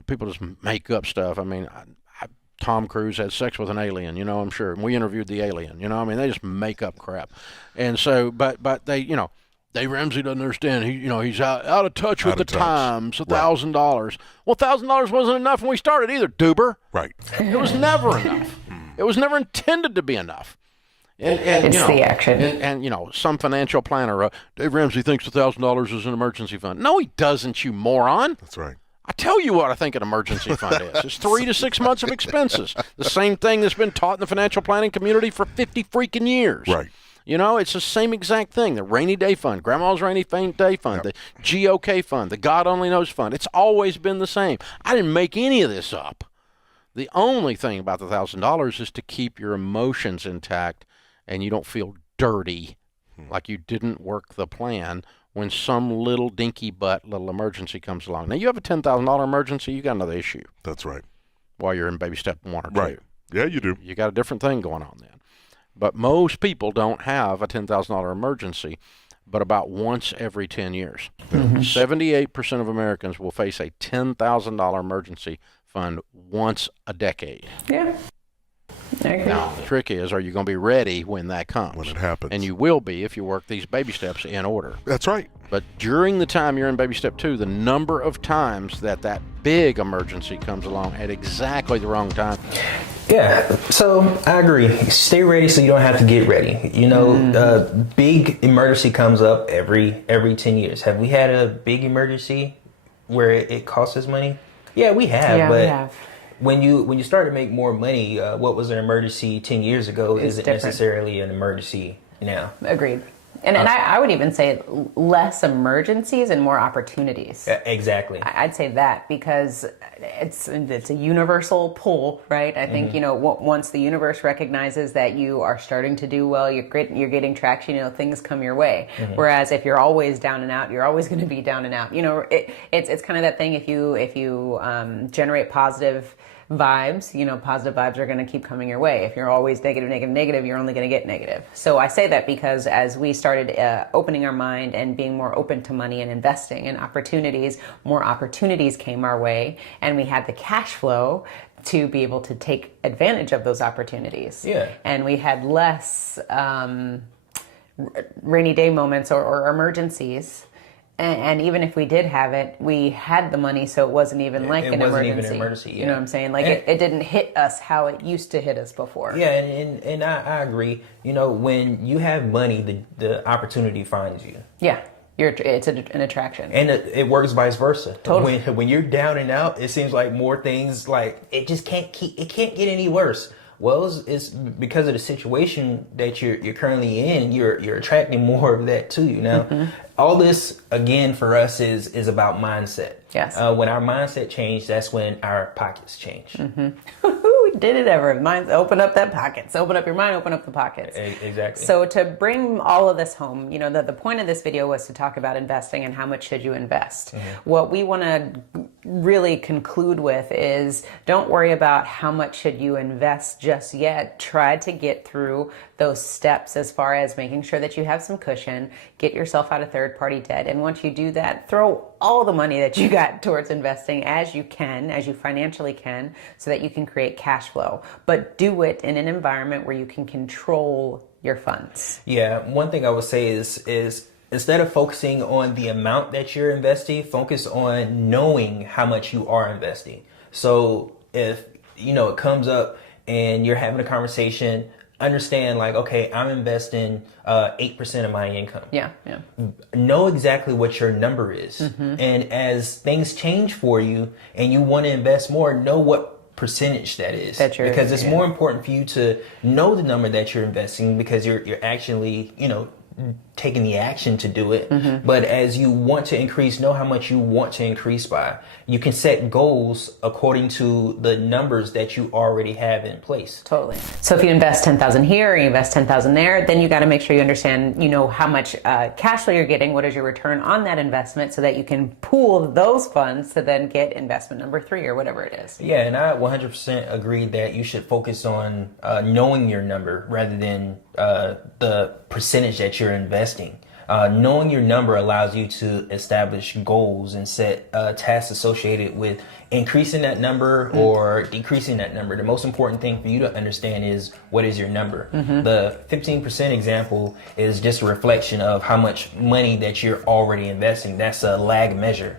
People just make up stuff. I mean, Tom Cruise had sex with an alien, I'm sure. And we interviewed the alien, they just make up crap. And so, but they, Dave Ramsey doesn't understand. He's out of touch with the times. $1,000. Well, $1,000 wasn't enough when we started either, Duber. Right. It was never enough. It was never intended to be enough. And it's the action. And some financial planner, Dave Ramsey thinks $1,000 is an emergency fund. No, he doesn't, you moron. That's right. I tell you what I think an emergency fund is. It's 3 to 6 months of expenses. The same thing that's been taught in the financial planning community for 50 freaking years. Right. It's the same exact thing. The rainy day fund, grandma's rainy day fund, the GOK fund, the God only knows fund. It's always been the same. I didn't make any of this up. The only thing about the $1,000 is to keep your emotions intact and you don't feel dirty like you didn't work the plan when some little dinky butt little emergency comes along. Now, you have a $10,000 emergency, you got another issue. That's right. While you're in baby step 1 or 2. Right. Yeah, you do. You got a different thing going on then. But most people don't have a $10,000 emergency, but about once every 10 years. 78% of Americans will face a $10,000 emergency fund once a decade. Yeah. Now, the trick is, are you going to be ready when that comes? When it happens. And you will be if you work these baby steps in order. That's right. But during the time you're in baby step 2, the number of times that big emergency comes along at exactly the wrong time. Yeah, so I agree. Stay ready so you don't have to get ready. You know, big emergency comes up every 10 years. Have we had a big emergency where it costs us money? Yeah, we have. Yeah, but we have. When you start to make more money, what was an emergency 10 years ago isn't necessarily an emergency now. Agreed. And I would even say less emergencies and more opportunities. Exactly. I'd say that because it's a universal pull, right? I think, you know, once the universe recognizes that you are starting to do well, you're getting traction, you know, things come your way. Whereas if you're always down and out, you're always going to be down and out. You know, it's kind of that thing, if you generate positive vibes, you know, positive vibes are going to keep coming your way. If you're always negative, you're only going to get negative. So I say that because as we started opening our mind and being more open to money and investing and opportunities, more opportunities came our way, and we had the cash flow to be able to take advantage of those opportunities. Yeah. And we had less rainy day moments or emergencies. And even if we did have it, we had the money, so it wasn't even like an emergency. Even an emergency. Yeah. You know what I'm saying? Like it didn't hit us how it used to hit us before. Yeah, and I agree. You know, when you have money, the opportunity finds you. Yeah, it's an attraction. And it works vice versa. Totally. When you're down and out, it seems like more things, like it just can't get any worse. Well, it's because of the situation that you're currently in. You're attracting more of that to you. Now, all this again for us is about mindset. Yes. When our mindset change, that's when our pockets change. Did it ever? Mind, open up that pockets. Open up your mind, open up the pockets. Exactly. So to bring all of this home, you know, the point of this video was to talk about investing and how much should you invest. What we want to really conclude with is don't worry about how much should you invest just yet. Try to get through those steps as far as making sure that you have some cushion, get yourself out of third-party debt. And once you do that, throw all the money that you got towards investing as you financially can, so that you can create cash flow. But do it in an environment where you can control your funds. Yeah, one thing I would say is instead of focusing on the amount that you're investing, focus on knowing how much you are investing. So if, you know, it comes up and you're having a conversation, understand like, okay, I'm investing 8% of my income. Yeah. Know exactly what your number is. And as things change for you and you want to invest more, know what percentage that is. Because it's more important for you to know the number that you're investing, because you're actually, you know, taking the action to do it. But as you want to increase, know how much you want to increase by. You can set goals according to the numbers that you already have in place. Totally. So if you invest 10,000 here or you invest 10,000 there, then you got to make sure you understand, you know, how much cash flow you're getting, what is your return on that investment, so that you can pool those funds to then get investment number 3 or whatever it is. Yeah, and I 100% agree that you should focus on knowing your number rather than the percentage that you're investing. Knowing your number allows you to establish goals and set tasks associated with increasing that number or decreasing that number. The most important thing for you to understand is, what is your number? The 15% example is just a reflection of how much money that you're already investing. That's a lag measure.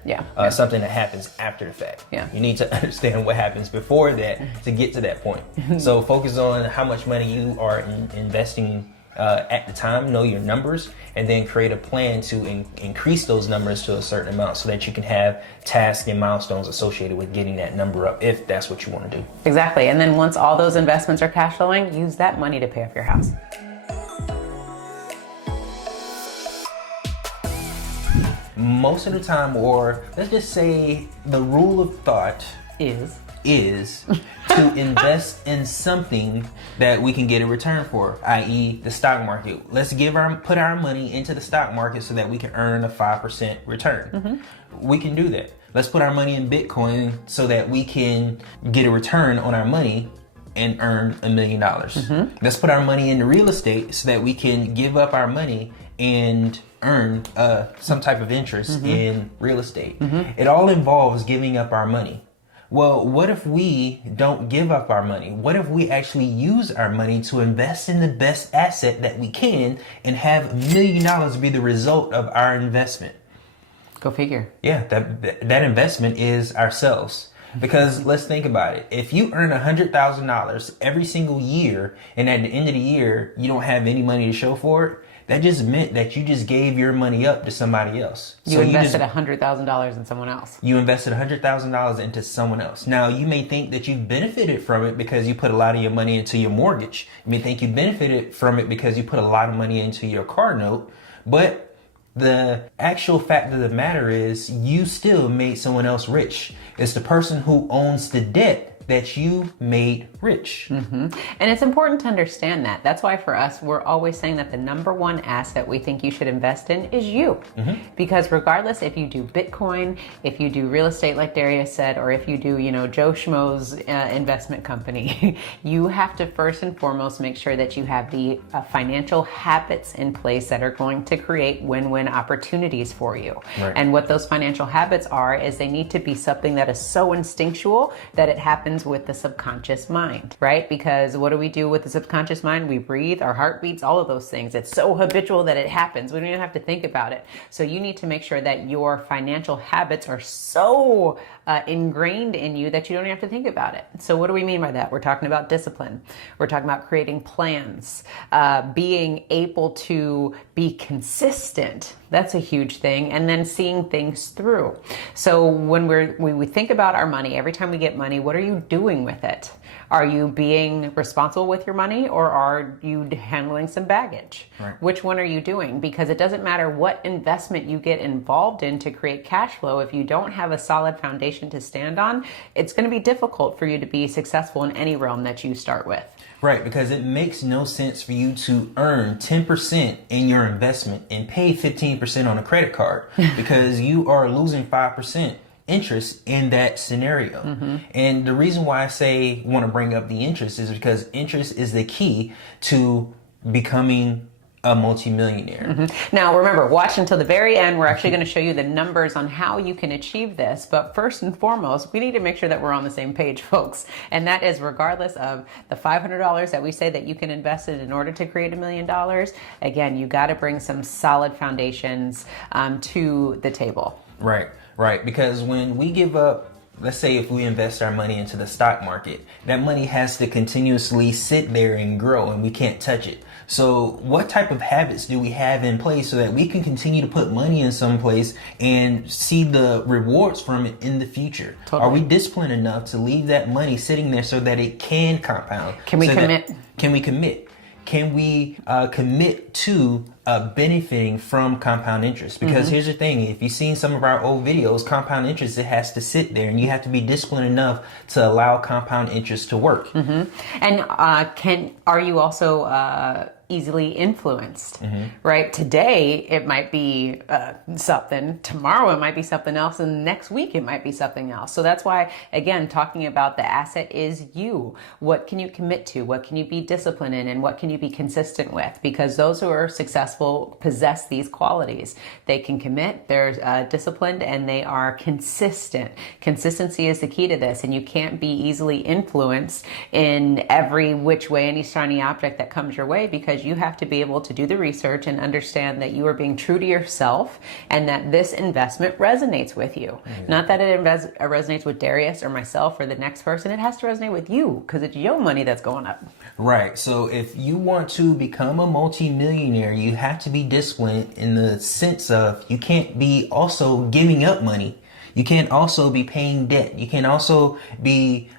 Something that happens after the fact. You need to understand what happens before that to get to that point. So focus on how much money you are investing at the time, know your numbers, and then create a plan to increase those numbers to a certain amount, so that you can have tasks and milestones associated with getting that number up, if that's what you want to do. Exactly. And then once all those investments are cash flowing, use that money to pay off your house. Most of the time, or let's just say the rule of thought is to invest in something that we can get a return for, i.e. the stock market. Let's put our money into the stock market so that we can earn a 5% return. We can do that. Let's put our money in Bitcoin so that we can get a return on our money and earn $1 million. Let's put our money into real estate so that we can give up our money and earn some type of interest in real estate. It all involves giving up our money. Well, what if we don't give up our money? What if we actually use our money to invest in the best asset that we can and have $1 million be the result of our investment? Go figure. Yeah, that investment is ourselves. Because let's think about it. If you earn $100,000 every single year and at the end of the year, you don't have any money to show for it, that just meant that you just gave your money up to somebody else. You invested $100,000 in someone else. You invested $100,000 into someone else. Now, you may think that you benefited from it because you put a lot of your money into your mortgage. You may think you benefited from it because you put a lot of money into your car note. But the actual fact of the matter is you still made someone else rich. It's the person who owns the debt that you made rich. And it's important to understand that. That's why for us, we're always saying that the number one asset we think you should invest in is you. Because regardless if you do Bitcoin, if you do real estate like Darius said, or if you do, Joe Schmo's investment company, you have to first and foremost make sure that you have the financial habits in place that are going to create win-win opportunities for you. Right. And what those financial habits are is they need to be something that is so instinctual that it happens with the subconscious mind, right? Because what do we do with the subconscious mind? We breathe, our heart beats, all of those things. It's so habitual that it happens. We don't even have to think about it. So you need to make sure that your financial habits are so ingrained in you that you don't even have to think about it. So what do we mean by that? We're talking about discipline. We're talking about creating plans, being able to be consistent. That's a huge thing. And then seeing things through. So when we think about our money, every time we get money, what are you doing with it? Are you being responsible with your money, or are you handling some baggage? Right. Which one are you doing? Because it doesn't matter what investment you get involved in to create cash flow. If you don't have a solid foundation to stand on, it's going to be difficult for you to be successful in any realm that you start with. Right, because it makes no sense for you to earn 10% in your investment and pay 15% on a credit card because you are losing 5% interest in that scenario. And the reason why I want to bring up the interest is because interest is the key to becoming a multimillionaire. Now, remember, watch until the very end. We're actually going to show you the numbers on how you can achieve this. But first and foremost, we need to make sure that we're on the same page, folks. And that is regardless of the $500 that we say that you can invest in order to create $1 million. Again, you got to bring some solid foundations to the table. Right. Because when we give up, let's say if we invest our money into the stock market, that money has to continuously sit there and grow and we can't touch it. So what type of habits do we have in place so that we can continue to put money in some place and see the rewards from it in the future? Totally. Are we disciplined enough to leave that money sitting there so that it can compound? Can we commit? Can we commit? Can we commit to benefiting from compound interest? Because here's the thing, if you've seen some of our old videos, compound interest, it has to sit there and you have to be disciplined enough to allow compound interest to work. And are you also easily influenced, right? Today, it might be something, tomorrow it might be something else, and next week it might be something else. So that's why, again, talking about the asset is you. What can you commit to? What can you be disciplined in? And what can you be consistent with? Because those who are successful possess these qualities. They can commit, they're disciplined, and they are consistent. Consistency is the key to this, and you can't be easily influenced in every which way, any shiny object that comes your way, because you have to be able to do the research and understand that you are being true to yourself and that this investment resonates with you. Not that it resonates with Darius or myself or the next person. It has to resonate with you because it's your money that's going up. Right. So if you want to become a multi-millionaire, you have to be disciplined in the sense of you can't be also giving up money. You can't also be paying debt. You can also be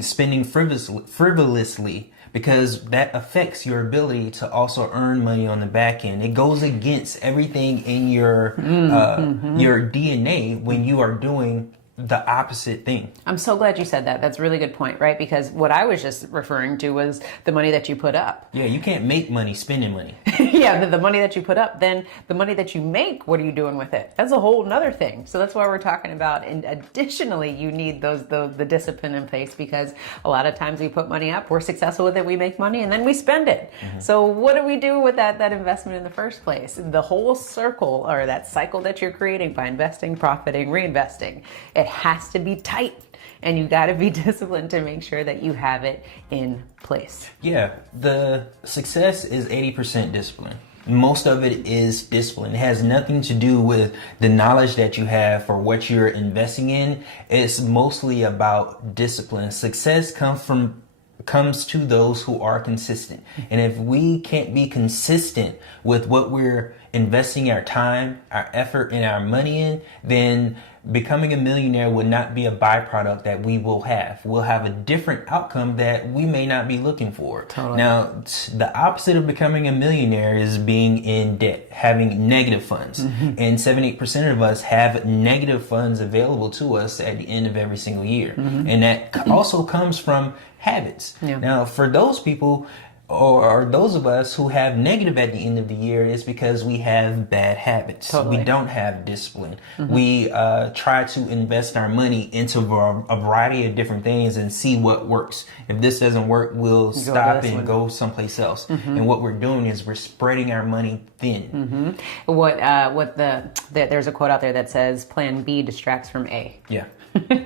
spending frivolously, because that affects your ability to also earn money on the back end. It goes against everything in your DNA when you are doing the opposite thing. I'm so glad you said that. That's a really good point, right? Because what I was just referring to was the money that you put up. Yeah, you can't make money spending money. Yeah, the money that you put up. Then the money that you make, what are you doing with it? That's a whole nother thing. So that's why we're talking about. And additionally, you need the discipline in place, because a lot of times we put money up, we're successful with it, we make money, and then we spend it. So what do we do with that investment in the first place? The whole circle, or that cycle that you're creating by investing, profiting, reinvesting, it has to be tight. and you got to be disciplined to make sure that you have it in place. Yeah, the success is 80% discipline. Most of it is discipline. It has nothing to do with the knowledge that you have for what you're investing in. It's mostly about discipline. Success comes to those who are consistent. And if we can't be consistent with what we're investing our time, our effort, and our money in, then becoming a millionaire would not be a byproduct that we will have. We'll have a different outcome that we may not be looking for. Totally. Now, the opposite of becoming a millionaire is being in debt, having negative funds. And 78% of us have negative funds available to us at the end of every single year. And that also comes from habits. Yeah. Now, for those people, or those of us who have negative at the end of the year, is because we have bad habits. Totally. We don't have discipline. We try to invest our money into a variety of different things and see what works. If this doesn't work, we'll stop and go someplace else. And what we're doing is we're spreading our money thin. There's a quote out there that says plan B distracts from A. Yeah.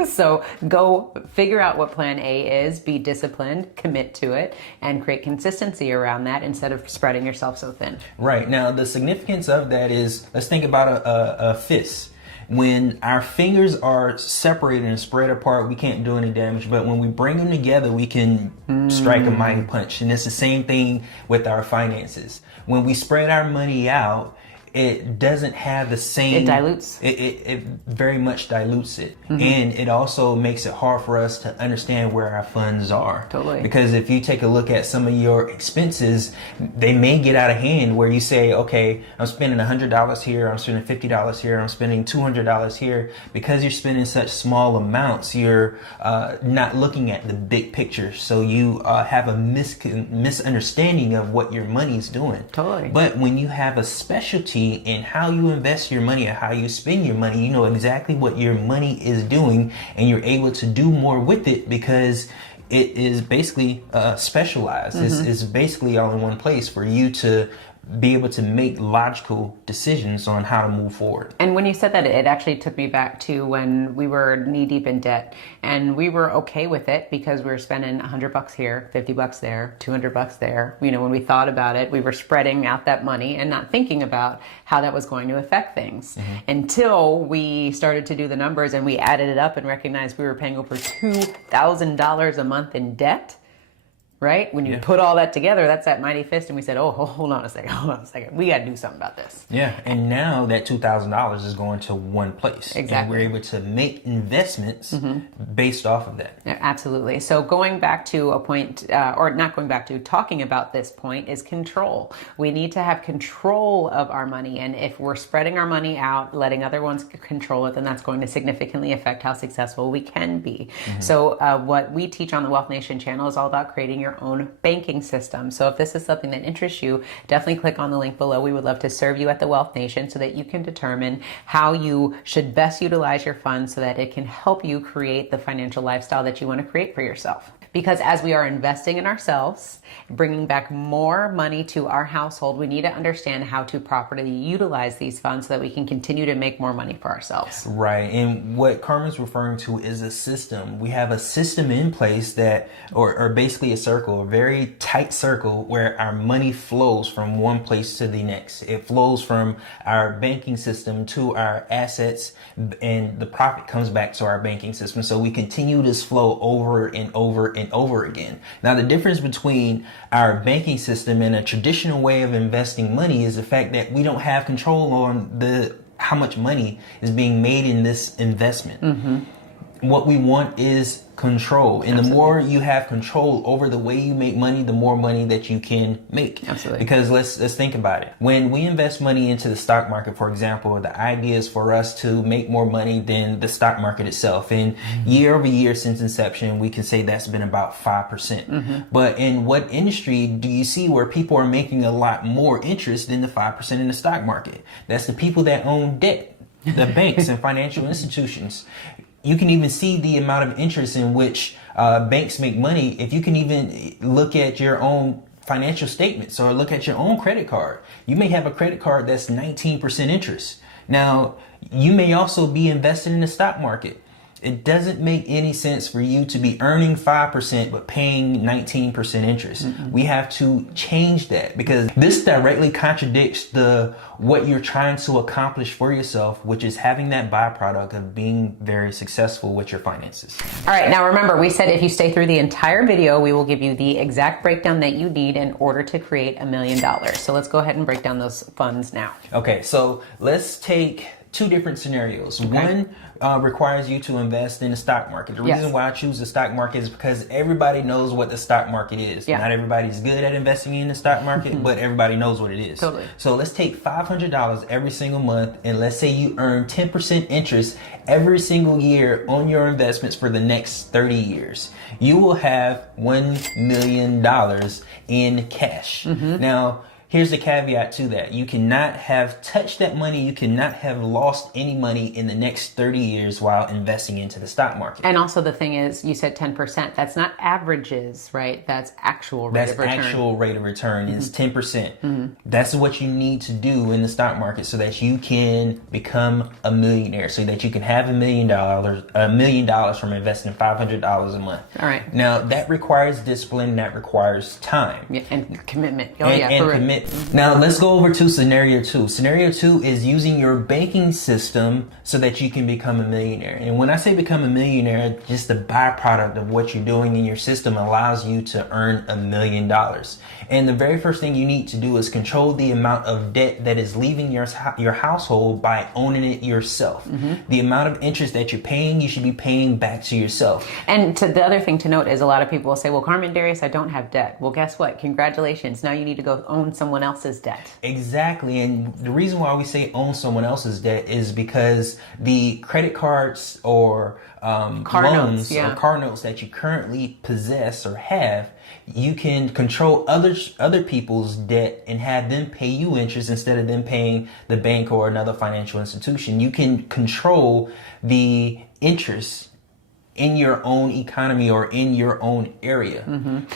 So go figure out what plan A is, be disciplined, commit to it, and create consistency around that instead of spreading yourself so thin. Right. Now, the significance of that is, let's think about a fist. When our fingers are separated and spread apart, we can't do any damage. But when we bring them together, we can strike a mighty punch. And it's the same thing with our finances. When we spread our money out, it doesn't have the same... It dilutes. It very much dilutes it. And it also makes it hard for us to understand where our funds are. Totally. Because if you take a look at some of your expenses, they may get out of hand where you say, okay, I'm spending $100 here, I'm spending $50 here, I'm spending $200 here. Because you're spending such small amounts, you're not looking at the big picture. So you have a misunderstanding of what your money's doing. Totally. But when you have a specialty in how you invest your money and how you spend your money, you know exactly what your money is doing, and you're able to do more with it because it is basically specialized. It's basically all in one place for you to be able to make logical decisions on how to move forward. And when you said that, it actually took me back to when we were knee deep in debt, and we were okay with it because we were spending $100 here, $50 there, $200 there. You know, when we thought about it, we were spreading out that money and not thinking about how that was going to affect things until we started to do the numbers and we added it up and recognized we were paying over $2,000 a month in debt. Right? When you put all that together, that's that mighty fist. And we said, oh, hold on a second. We got to do something about this. Yeah. And now that $2,000 is going to one place. Exactly. And we're able to make investments based off of that. Yeah, absolutely. So going back to a point, or not going back to, talking about this point is control. We need to have control of our money. And if we're spreading our money out, letting other ones control it, then that's going to significantly affect how successful we can be. So what we teach on the Wealth Nation channel is all about creating your own banking system. So if this is something that interests you, definitely click on the link below. We would love to serve you at the Wealth Nation so that you can determine how you should best utilize your funds so that it can help you create the financial lifestyle that you want to create for yourself. Because as we are investing in ourselves, bringing back more money to our household, we need to understand how to properly utilize these funds so that we can continue to make more money for ourselves. Right. And what Carmen's referring to is a system. We have a system in place that, or basically a circle, a very tight circle where our money flows from one place to the next. It flows from our banking system to our assets, and the profit comes back to our banking system. So we continue this flow over and over and over again. Now, the difference between our banking system and a traditional way of investing money is the fact that we don't have control on how much money is being made in this investment. What we want is control. And the more you have control over the way you make money, the more money that you can make. Absolutely. Because let's think about it. When we invest money into the stock market, for example, the idea is for us to make more money than the stock market itself. And year over year since inception, we can say that's been about 5%. But in what industry do you see where people are making a lot more interest than the 5% in the stock market? That's the people that own debt, the banks and financial institutions. You can even see the amount of interest in which banks make money. If you can even look at your own financial statements or look at your own credit card, you may have a credit card that's 19% interest. Now, you may also be invested in the stock market. It doesn't make any sense for you to be earning 5% but paying 19% interest. We have to change that, because this directly contradicts what you're trying to accomplish for yourself, which is having that byproduct of being very successful with your finances. All right, now remember, we said if you stay through the entire video, we will give you the exact breakdown that you need in order to create $1 million. So let's go ahead and break down those funds now. Okay, so let's take two different scenarios. One requires you to invest in the stock market. The reason why I choose the stock market is because everybody knows what the stock market is. Not everybody's good at investing in the stock market, but everybody knows what it is. Totally. So let's take $500 every single month, and let's say you earn 10% interest every single year on your investments for the next 30 years. You will have $1 million in cash. Now, here's the caveat to that. You cannot have touched that money. You cannot have lost any money in the next 30 years while investing into the stock market. And also the thing is, you said 10%. That's not averages, right? That's actual rate of return. That's actual rate of return is 10%. That's what you need to do in the stock market so that you can become a millionaire, so that you can have $1 million from investing $500 a month. All right. Now, that requires discipline. That requires time. Yeah, and commitment. And commitment. Now let's go over to scenario 2. Scenario 2 is using your banking system so that you can become a millionaire. And when I say become a millionaire, just the byproduct of what you're doing in your system allows you to earn $1 million. And the very first thing you need to do is control the amount of debt that is leaving your household by owning it yourself. The amount of interest that you're paying, you should be paying back to yourself. And the other thing to note is a lot of people will say, well, Carmen Darius, I don't have debt. Well, guess what? Congratulations. Now you need to go own someone else's debt. Exactly. And the reason why we say own someone else's debt is because the credit cards or loans or car notes that you currently possess or have, you can control other people's debt and have them pay you interest instead of them paying the bank or another financial institution. You can control the interest in your own economy or in your own area.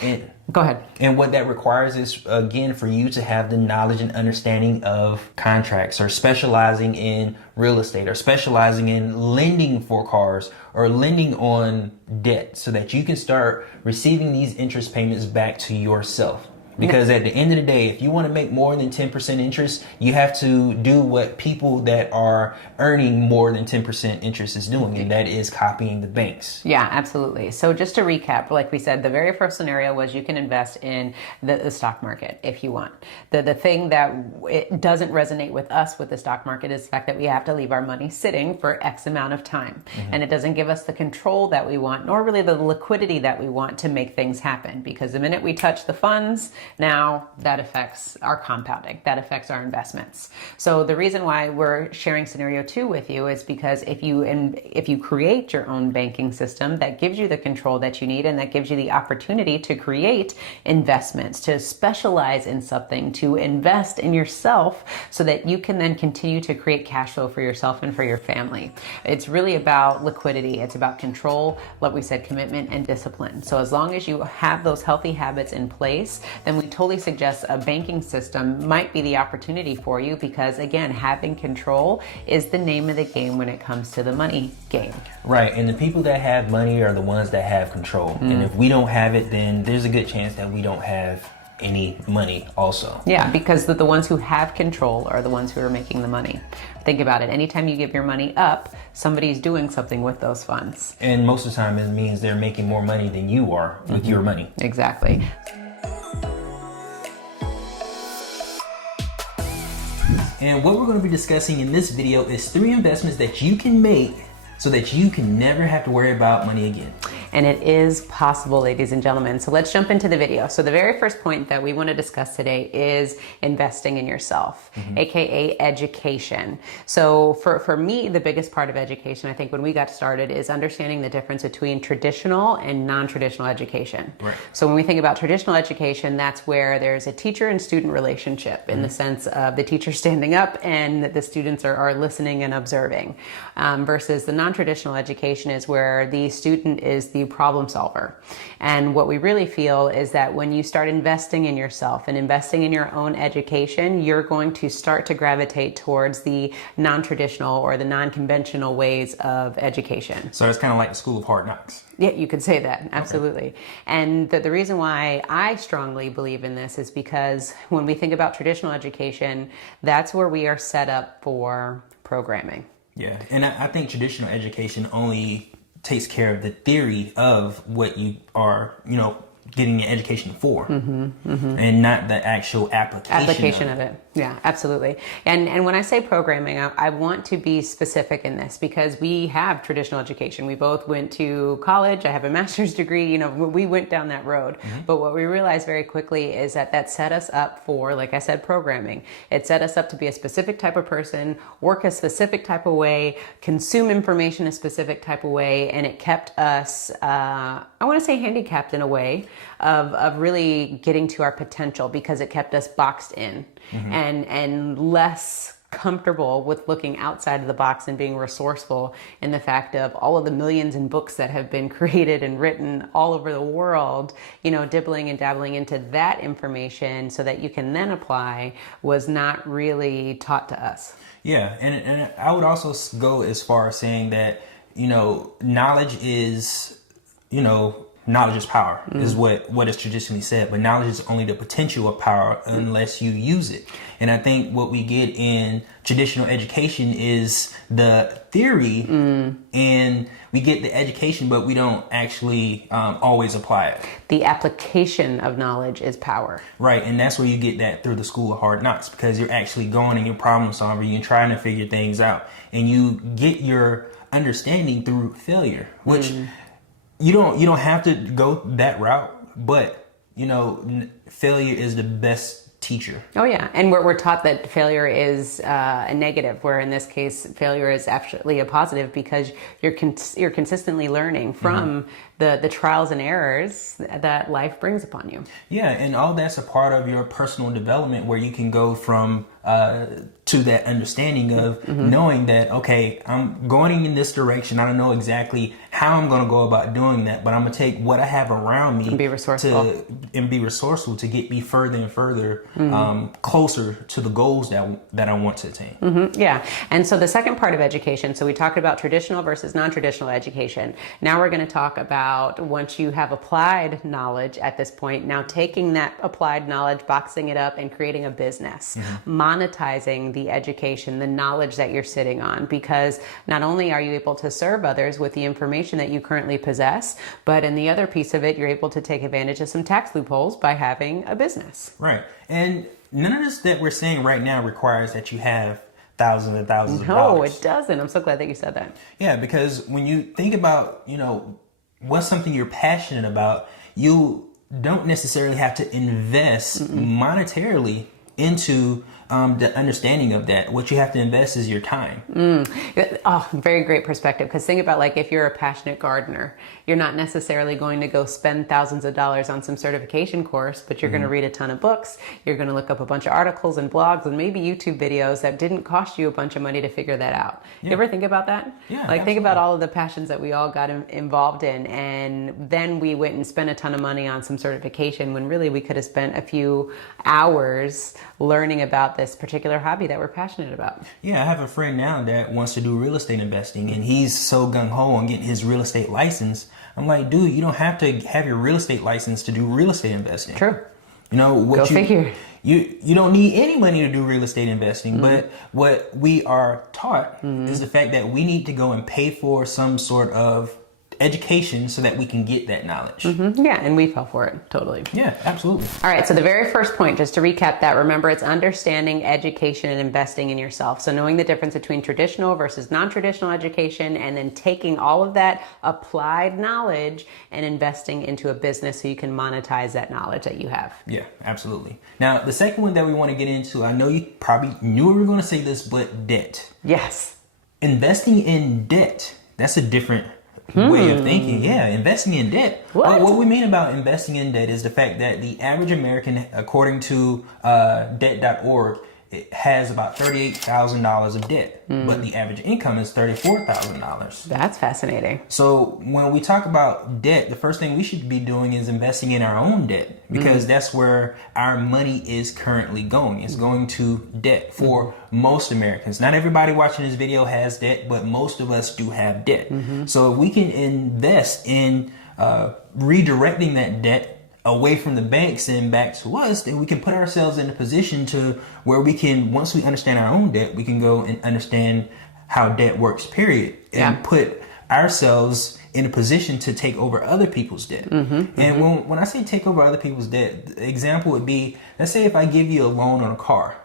And go ahead. And what that requires is, again, for you to have the knowledge and understanding of contracts, or specializing in real estate, or specializing in lending for cars, or lending on debt, so that you can start receiving these interest payments back to yourself. Because at the end of the day, if you want to make more than 10% interest, you have to do what people that are earning more than 10% interest is doing, and that is copying the banks. Yeah, absolutely. So just to recap, like we said, the very first scenario was you can invest in the stock market if you want. The thing that it doesn't resonate with us with the stock market is the fact that we have to leave our money sitting for X amount of time. And it doesn't give us the control that we want, nor really the liquidity that we want to make things happen. Because the minute we touch the funds, now that affects our compounding, that affects our investments. So the reason why we're sharing scenario 2 with you is because if you create your own banking system, that gives you the control that you need, and that gives you the opportunity to create investments, to specialize in something, to invest in yourself, so that you can then continue to create cash flow for yourself and for your family. It's really about liquidity. It's about control, like we said, commitment and discipline. So as long as you have those healthy habits in place, then we totally suggest a banking system might be the opportunity for you, because again, having control is the name of the game when it comes to the money game. Right, and the people that have money are the ones that have control. And if we don't have it, then there's a good chance that we don't have any money also. Yeah, because the ones who have control are the ones who are making the money. Think about it. Anytime you give your money up, somebody's doing something with those funds. And most of the time it means they're making more money than you are with your money. Exactly. And what we're going to be discussing in this video is 3 investments that you can make so that you can never have to worry about money again. And it is possible, ladies and gentlemen. So let's jump into the video. So the very first point that we want to discuss today is investing in yourself, aka education. So for me, the biggest part of education, I think when we got started, is understanding the difference between traditional and non-traditional education. Right. So when we think about traditional education, that's where there's a teacher and student relationship in the sense of the teacher standing up and the students are listening and observing, versus the non-traditional education is where the student is the the problem solver. And what we really feel is that when you start investing in yourself and investing in your own education, you're going to start to gravitate towards the non-traditional or the non-conventional ways of education. So it's kind of like the School of Hard Knocks. Yeah, you could say that. Absolutely. Okay. And the reason why I strongly believe in this is because when we think about traditional education, that's where we are set up for programming. Yeah. And I think traditional education only takes care of the theory of what you are, getting your education for, and not the actual application of it. Yeah, absolutely. And when I say programming, I want to be specific in this because we have traditional education. We both went to college. I have a master's degree. We went down that road. But what we realized very quickly is that set us up for, like I said, programming. It set us up to be a specific type of person, work a specific type of way, consume information a specific type of way, and it kept us, I want to say handicapped in a way, of really getting to our potential because it kept us boxed in and less comfortable with looking outside of the box and being resourceful in the fact of all of the millions in books that have been created and written all over the world, dibbling and dabbling into that information so that you can then apply was not really taught to us. Yeah. And I would also go as far as saying that, knowledge is, knowledge is power, is what is traditionally said, but knowledge is only the potential of power unless you use it. And I think what we get in traditional education is the theory, and we get the education, but we don't actually always apply it. The application of knowledge is power. Right, and that's where you get that through the School of Hard Knocks, because you're actually going and you're problem solving, you're trying to figure things out, and you get your understanding through failure, which you don't have to go that route, but failure is the best teacher. Oh yeah, and we're taught that failure is a negative, where in this case failure is actually a positive because you're consistently learning from the trials and errors that life brings upon you. Yeah, and all that's a part of your personal development, where you can go from to that understanding of knowing that, okay, I'm going in this direction. I don't know exactly how I'm going to go about doing that, but I'm going to take what I have around me and be resourceful to get me further and further closer to the goals that I want to attain. Yeah. And so the second part of education, so we talked about traditional versus non-traditional education. Now we're going to talk about once you have applied knowledge at this point, now taking that applied knowledge, boxing it up and creating a business, monetizing the education, the knowledge that you're sitting on, because not only are you able to serve others with the information that you currently possess, but in the other piece of it, you're able to take advantage of some tax loopholes by having a business. Right. And none of this that we're saying right now requires that you have thousands and thousands of dollars. No, it doesn't. I'm so glad that you said that. Yeah, because when you think about, what's something you're passionate about, you don't necessarily have to invest monetarily into the understanding of that. What you have to invest is your time. Oh, very great perspective. Because think about, like, if you're a passionate gardener, you're not necessarily going to go spend thousands of dollars on some certification course, but you're going to read a ton of books. You're going to look up a bunch of articles and blogs and maybe YouTube videos that didn't cost you a bunch of money to figure that out. You ever think about that? Yeah. Like, think about all of the passions that we all got involved in, and then we went and spent a ton of money on some certification when really we could have spent a few hours learning about this particular hobby that we're passionate about. Yeah, I have a friend now that wants to do real estate investing, and he's so gung-ho on getting his real estate license. I'm like, dude, you don't have to have your real estate license to do real estate investing. True. Go figure. You don't need any money to do real estate investing, but what we are taught is the fact that we need to go and pay for some sort of education so that we can get that knowledge. Yeah, and we fell for it, totally. Yeah, absolutely. All right, so the very first point, just to recap that, remember, it's understanding education and investing in yourself. So knowing the difference between traditional versus non-traditional education, and then taking all of that applied knowledge and investing into a business so you can monetize that knowledge that you have. Yeah, absolutely. Now, the second one that we want to get into, I know you probably knew we were going to say this, but debt. Yes. Investing in debt, that's a different way of thinking. Yeah, investing in debt. What we mean about investing in debt is the fact that the average American, according to debt.org, it has about $38,000 of debt, but the average income is $34,000. That's fascinating. So when we talk about debt, the first thing we should be doing is investing in our own debt, because that's where our money is currently going. It's going to debt for most Americans. Not everybody watching this video has debt, but most of us do have debt. So if we can invest in redirecting that debt away from the banks and back to us, then we can put ourselves in a position to where we can, once we understand our own debt, we can go and understand how debt works, period, and put ourselves in a position to take over other people's debt. And when I say take over other people's debt, the example would be, let's say if I give you a loan on a car,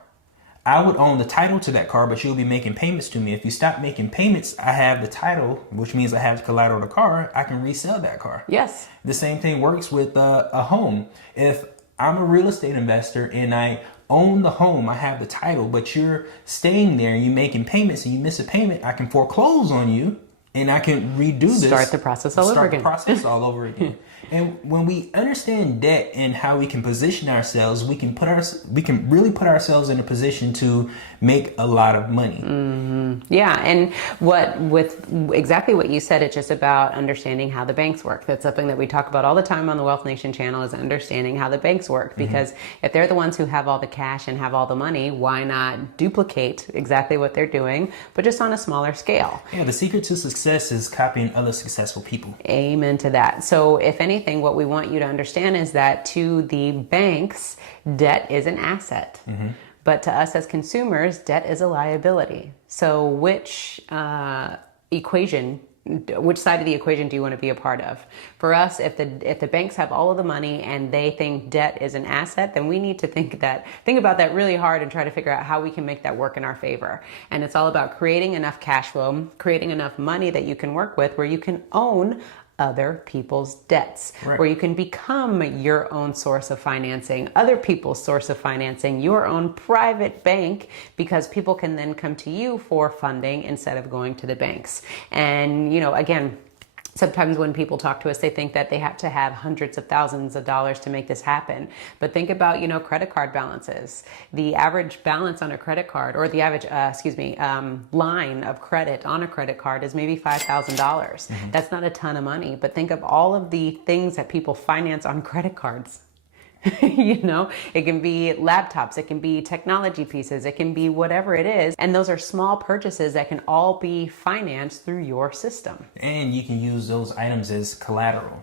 I would own the title to that car, but you'll be making payments to me. If you stop making payments, I have the title, which means I have the collateral of the car. I can resell that car. Yes. The same thing works with a home. If I'm a real estate investor and I own the home, I have the title, but you're staying there and you're making payments and you miss a payment, I can foreclose on you and I can redo this. Start the process all over again. And when we understand debt and how we can position ourselves, we can really put ourselves in a position to make a lot of money. Yeah, and with exactly what you said, it's just about understanding how the banks work. That's something that we talk about all the time on the Wealth Nation channel, is understanding how the banks work. Because if they're the ones who have all the cash and have all the money, why not duplicate exactly what they're doing, but just on a smaller scale? Yeah, the secret to success is copying other successful people. Amen to that. So if anything, what we want you to understand is that to the banks, debt is an asset. But to us as consumers, debt is a liability. So which side of the equation do you want to be a part of? For us, if the banks have all of the money and they think debt is an asset, then we need to think about that really hard and try to figure out how we can make that work in our favor. And it's all about creating enough cash flow, creating enough money that you can work with, where you can own other people's debts, where you can become your own source of financing, other people's source of financing, your own private bank, because people can then come to you for funding instead of going to the banks. And, again, sometimes when people talk to us, they think that they have to have hundreds of thousands of dollars to make this happen. But think about, credit card balances. The average balance on a credit card, or the average, line of credit on a credit card is maybe $5,000. That's not a ton of money, but think of all of the things that people finance on credit cards. It can be laptops, it can be technology pieces, it can be whatever it is. And those are small purchases that can all be financed through your system. And you can use those items as collateral.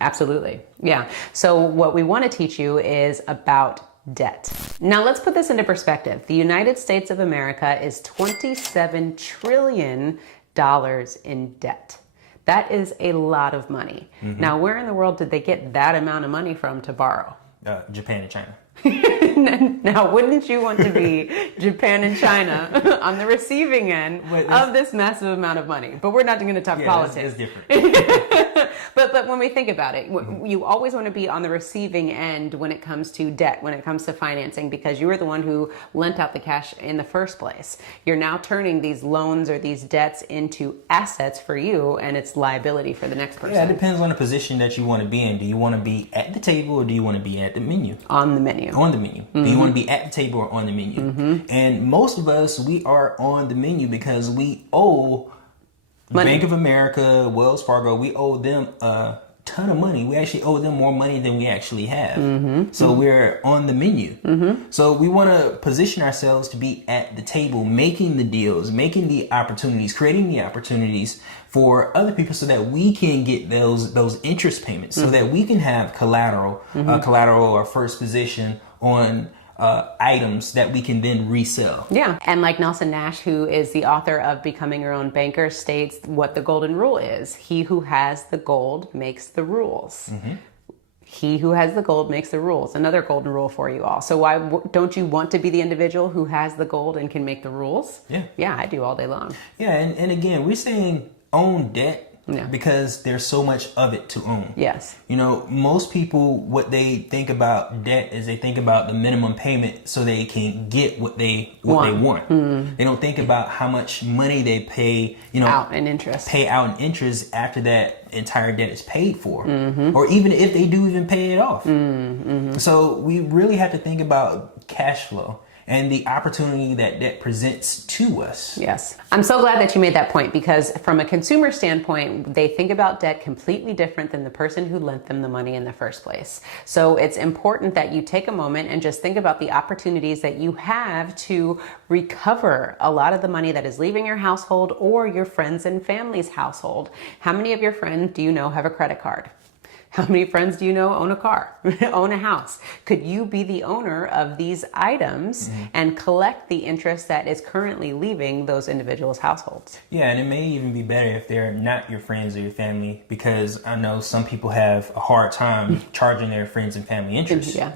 Absolutely. Yeah. So what we want to teach you is about debt. Now let's put this into perspective. The United States of America is $27 trillion in debt. That is a lot of money. Now, where in the world did they get that amount of money from to borrow? Japan and China. Now, wouldn't you want to be Japan and China on the receiving end of this massive amount of money? But we're not going to talk politics. It's different. But when we think about it, you always want to be on the receiving end when it comes to debt, when it comes to financing, because you were the one who lent out the cash in the first place. You're now turning these loans or these debts into assets for you, and it's liability for the next person. Yeah, it depends on the position that you want to be in. Do you want to be at the table or do you want to be at the menu? On the menu. On the menu. Do you want to be at the table or on the menu? And most of us, we are on the menu because we owe money. Bank of America, Wells Fargo, we owe them a ton of money. We actually owe them more money than we actually have. So we're on the menu. So we want to position ourselves to be at the table, making the deals, making the opportunities, creating the opportunities for other people so that we can get those interest payments, so that we can have collateral or first position on items that we can then resell. Yeah. And like Nelson Nash, who is the author of Becoming Your Own Banker, states what the golden rule is. He who has the gold makes the rules. He who has the gold makes the rules. Another golden rule for you all. So why don't you want to be the individual who has the gold and can make the rules? Yeah, I do all day long. Yeah. And again, we're saying own debt. Because there's so much of it to own. Yes. Most people, what they think about debt is they think about the minimum payment so they can get what they want. They don't think about how much money they pay, out in interest. Pay out in interest after that entire debt is paid for, or even if they do even pay it off. So we really have to think about cash flow. and the opportunity that debt presents to us. Yes. I'm so glad that you made that point, because from a consumer standpoint, they think about debt completely different than the person who lent them the money in the first place. So it's important that you take a moment and just think about the opportunities that you have to recover a lot of the money that is leaving your household or your friends and family's household. How many of your friends do you know have a credit card? How many friends do you know own a car, own a house? Could you be the owner of these items and collect the interest that is currently leaving those individuals' households? Yeah, and it may even be better if they're not your friends or your family, because I know some people have a hard time charging their friends and family interest. Yeah.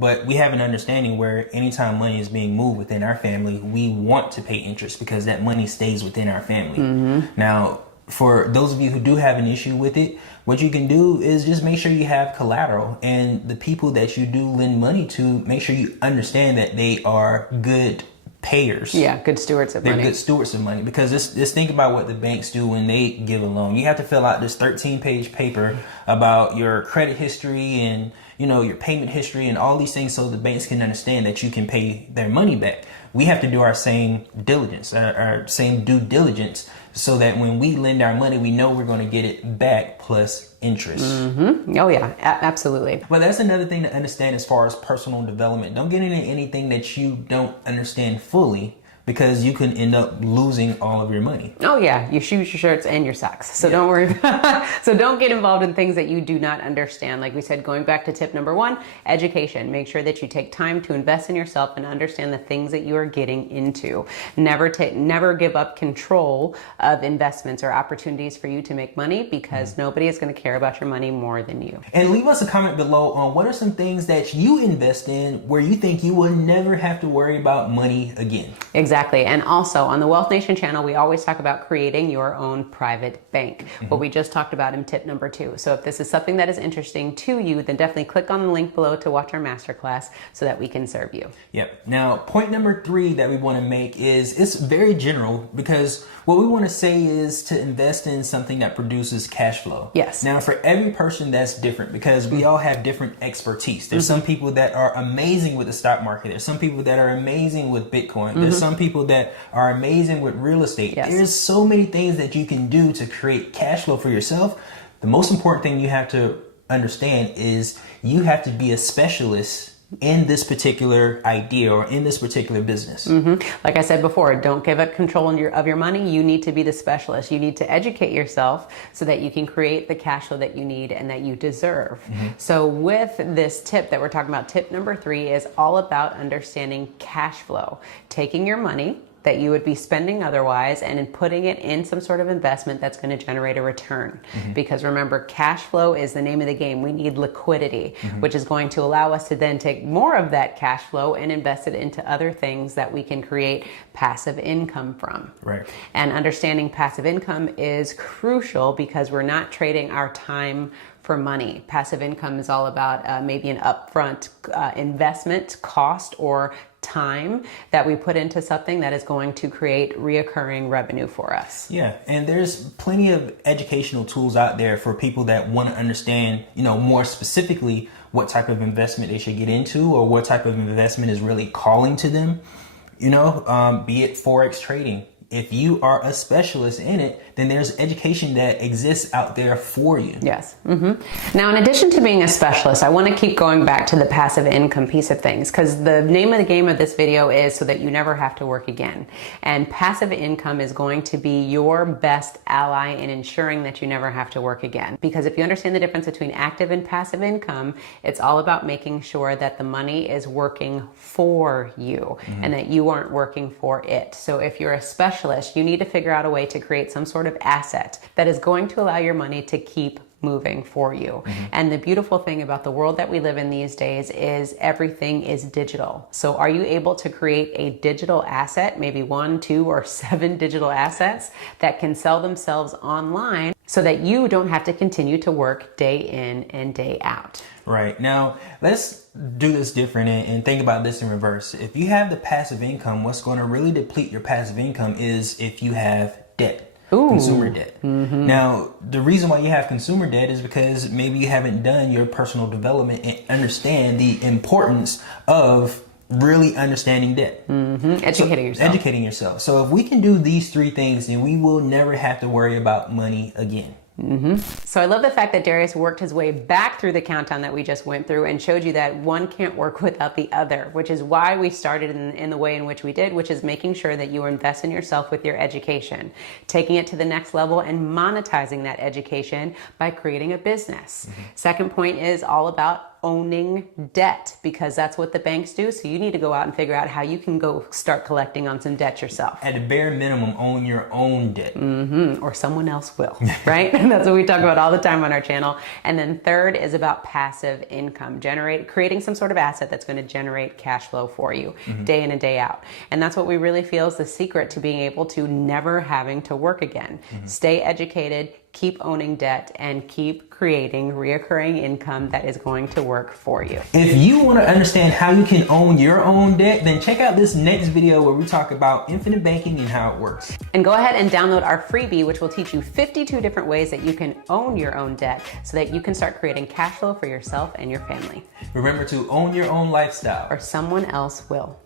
But we have an understanding where anytime money is being moved within our family, we want to pay interest because that money stays within our family. Now, for those of you who do have an issue with it, what you can do is just make sure you have collateral, and the people that you do lend money to, make sure you understand that they are good payers. Yeah, good stewards of They're money. good stewards of money, because just think about what the banks do when they give a loan. You have to fill out this 13-page paper about your credit history and your payment history and all these things, so the banks can understand that you can pay their money back. We have to do our same diligence, our same due diligence, so that when we lend our money, we know we're going to get it back plus interest. Oh yeah, absolutely. But that's another thing to understand as far as personal development. Don't get into anything that you don't understand fully, because you can end up losing all of your money. Oh yeah, your shoes, your shirts, and your socks. So don't worry. So don't get involved in things that you do not understand. Like we said, going back to tip number 1, education. Make sure that you take time to invest in yourself and understand the things that you are getting into. Never give up control of investments or opportunities for you to make money, because nobody is going to care about your money more than you. And leave us a comment below on what are some things that you invest in where you think you will never have to worry about money again. Exactly. And also on the Wealth Nation channel, we always talk about creating your own private bank, what we just talked about in tip number 2. So if this is something that is interesting to you, then definitely click on the link below to watch our masterclass so that we can serve you. Yep. Now, point number 3 that we want to make is, it's very general, because what we want to say is to invest in something that produces cash flow. Yes. Now, for every person, that's different, because we all have different expertise. There's some people that are amazing with the stock market. There's some people that are amazing with Bitcoin. There's some people that are amazing with real estate. Yes. There's so many things that you can do to create cash flow for yourself. The most important thing you have to understand is you have to be a specialist in this particular idea or in this particular business. Like I said before, don't give up control of your money. You need to be the specialist. You need to educate yourself so that you can create the cash flow that you need and that you deserve. So with this tip that we're talking about, tip number 3 is all about understanding cash flow. Taking your money that you would be spending otherwise and in putting it in some sort of investment that's going to generate a return. Because remember, cash flow is the name of the game. We need liquidity, which is going to allow us to then take more of that cash flow and invest it into other things that we can create passive income from. Right. And understanding passive income is crucial, because we're not trading our time for money. Passive income is all about maybe an upfront investment cost or time that we put into something that is going to create reoccurring revenue for us. Yeah, and there's plenty of educational tools out there for people that want to understand, more specifically what type of investment they should get into, or what type of investment is really calling to them. Be it Forex trading. If you are a specialist in it, then there's education that exists out there for you. Yes. Now, in addition to being a specialist, I want to keep going back to the passive income piece of things, because the name of the game of this video is so that you never have to work again. And passive income is going to be your best ally in ensuring that you never have to work again. Because if you understand the difference between active and passive income, it's all about making sure that the money is working for you and that you aren't working for it. So if you're a specialist, you need to figure out a way to create some sort of asset that is going to allow your money to keep moving for you. And the beautiful thing about the world that we live in these days is everything is digital. So are you able to create a digital asset, maybe 1, 2, or 7 digital assets that can sell themselves online so that you don't have to continue to work day in and day out? Right. Now, let's do this different and think about this in reverse. If you have the passive income, what's going to really deplete your passive income is if you have debt. Consumer debt. Now, the reason why you have consumer debt is because maybe you haven't done your personal development and understand the importance of really understanding debt. Educating yourself. Educating yourself. So if we can do these 3 things, then we will never have to worry about money again. So I love the fact that Darius worked his way back through the countdown that we just went through and showed you that one can't work without the other, which is why we started in the way in which we did, which is making sure that you invest in yourself with your education, taking it to the next level and monetizing that education by creating a business. Second point is all about owning debt, because that's what the banks do. So you need to go out and figure out how you can go start collecting on some debt yourself. At the bare minimum, own your own debt. Or someone else will, right? That's what we talk about all the time on our channel. And then third is about passive income, creating some sort of asset that's going to generate cash flow for you day in and day out. And that's what we really feel is the secret to being able to never having to work again. Stay educated, keep owning debt, and keep creating reoccurring income that is going to work for you. If you want to understand how you can own your own debt, then check out this next video where we talk about infinite banking and how it works. And go ahead and download our freebie, which will teach you 52 different ways that you can own your own debt so that you can start creating cash flow for yourself and your family. Remember to own your own lifestyle, or someone else will.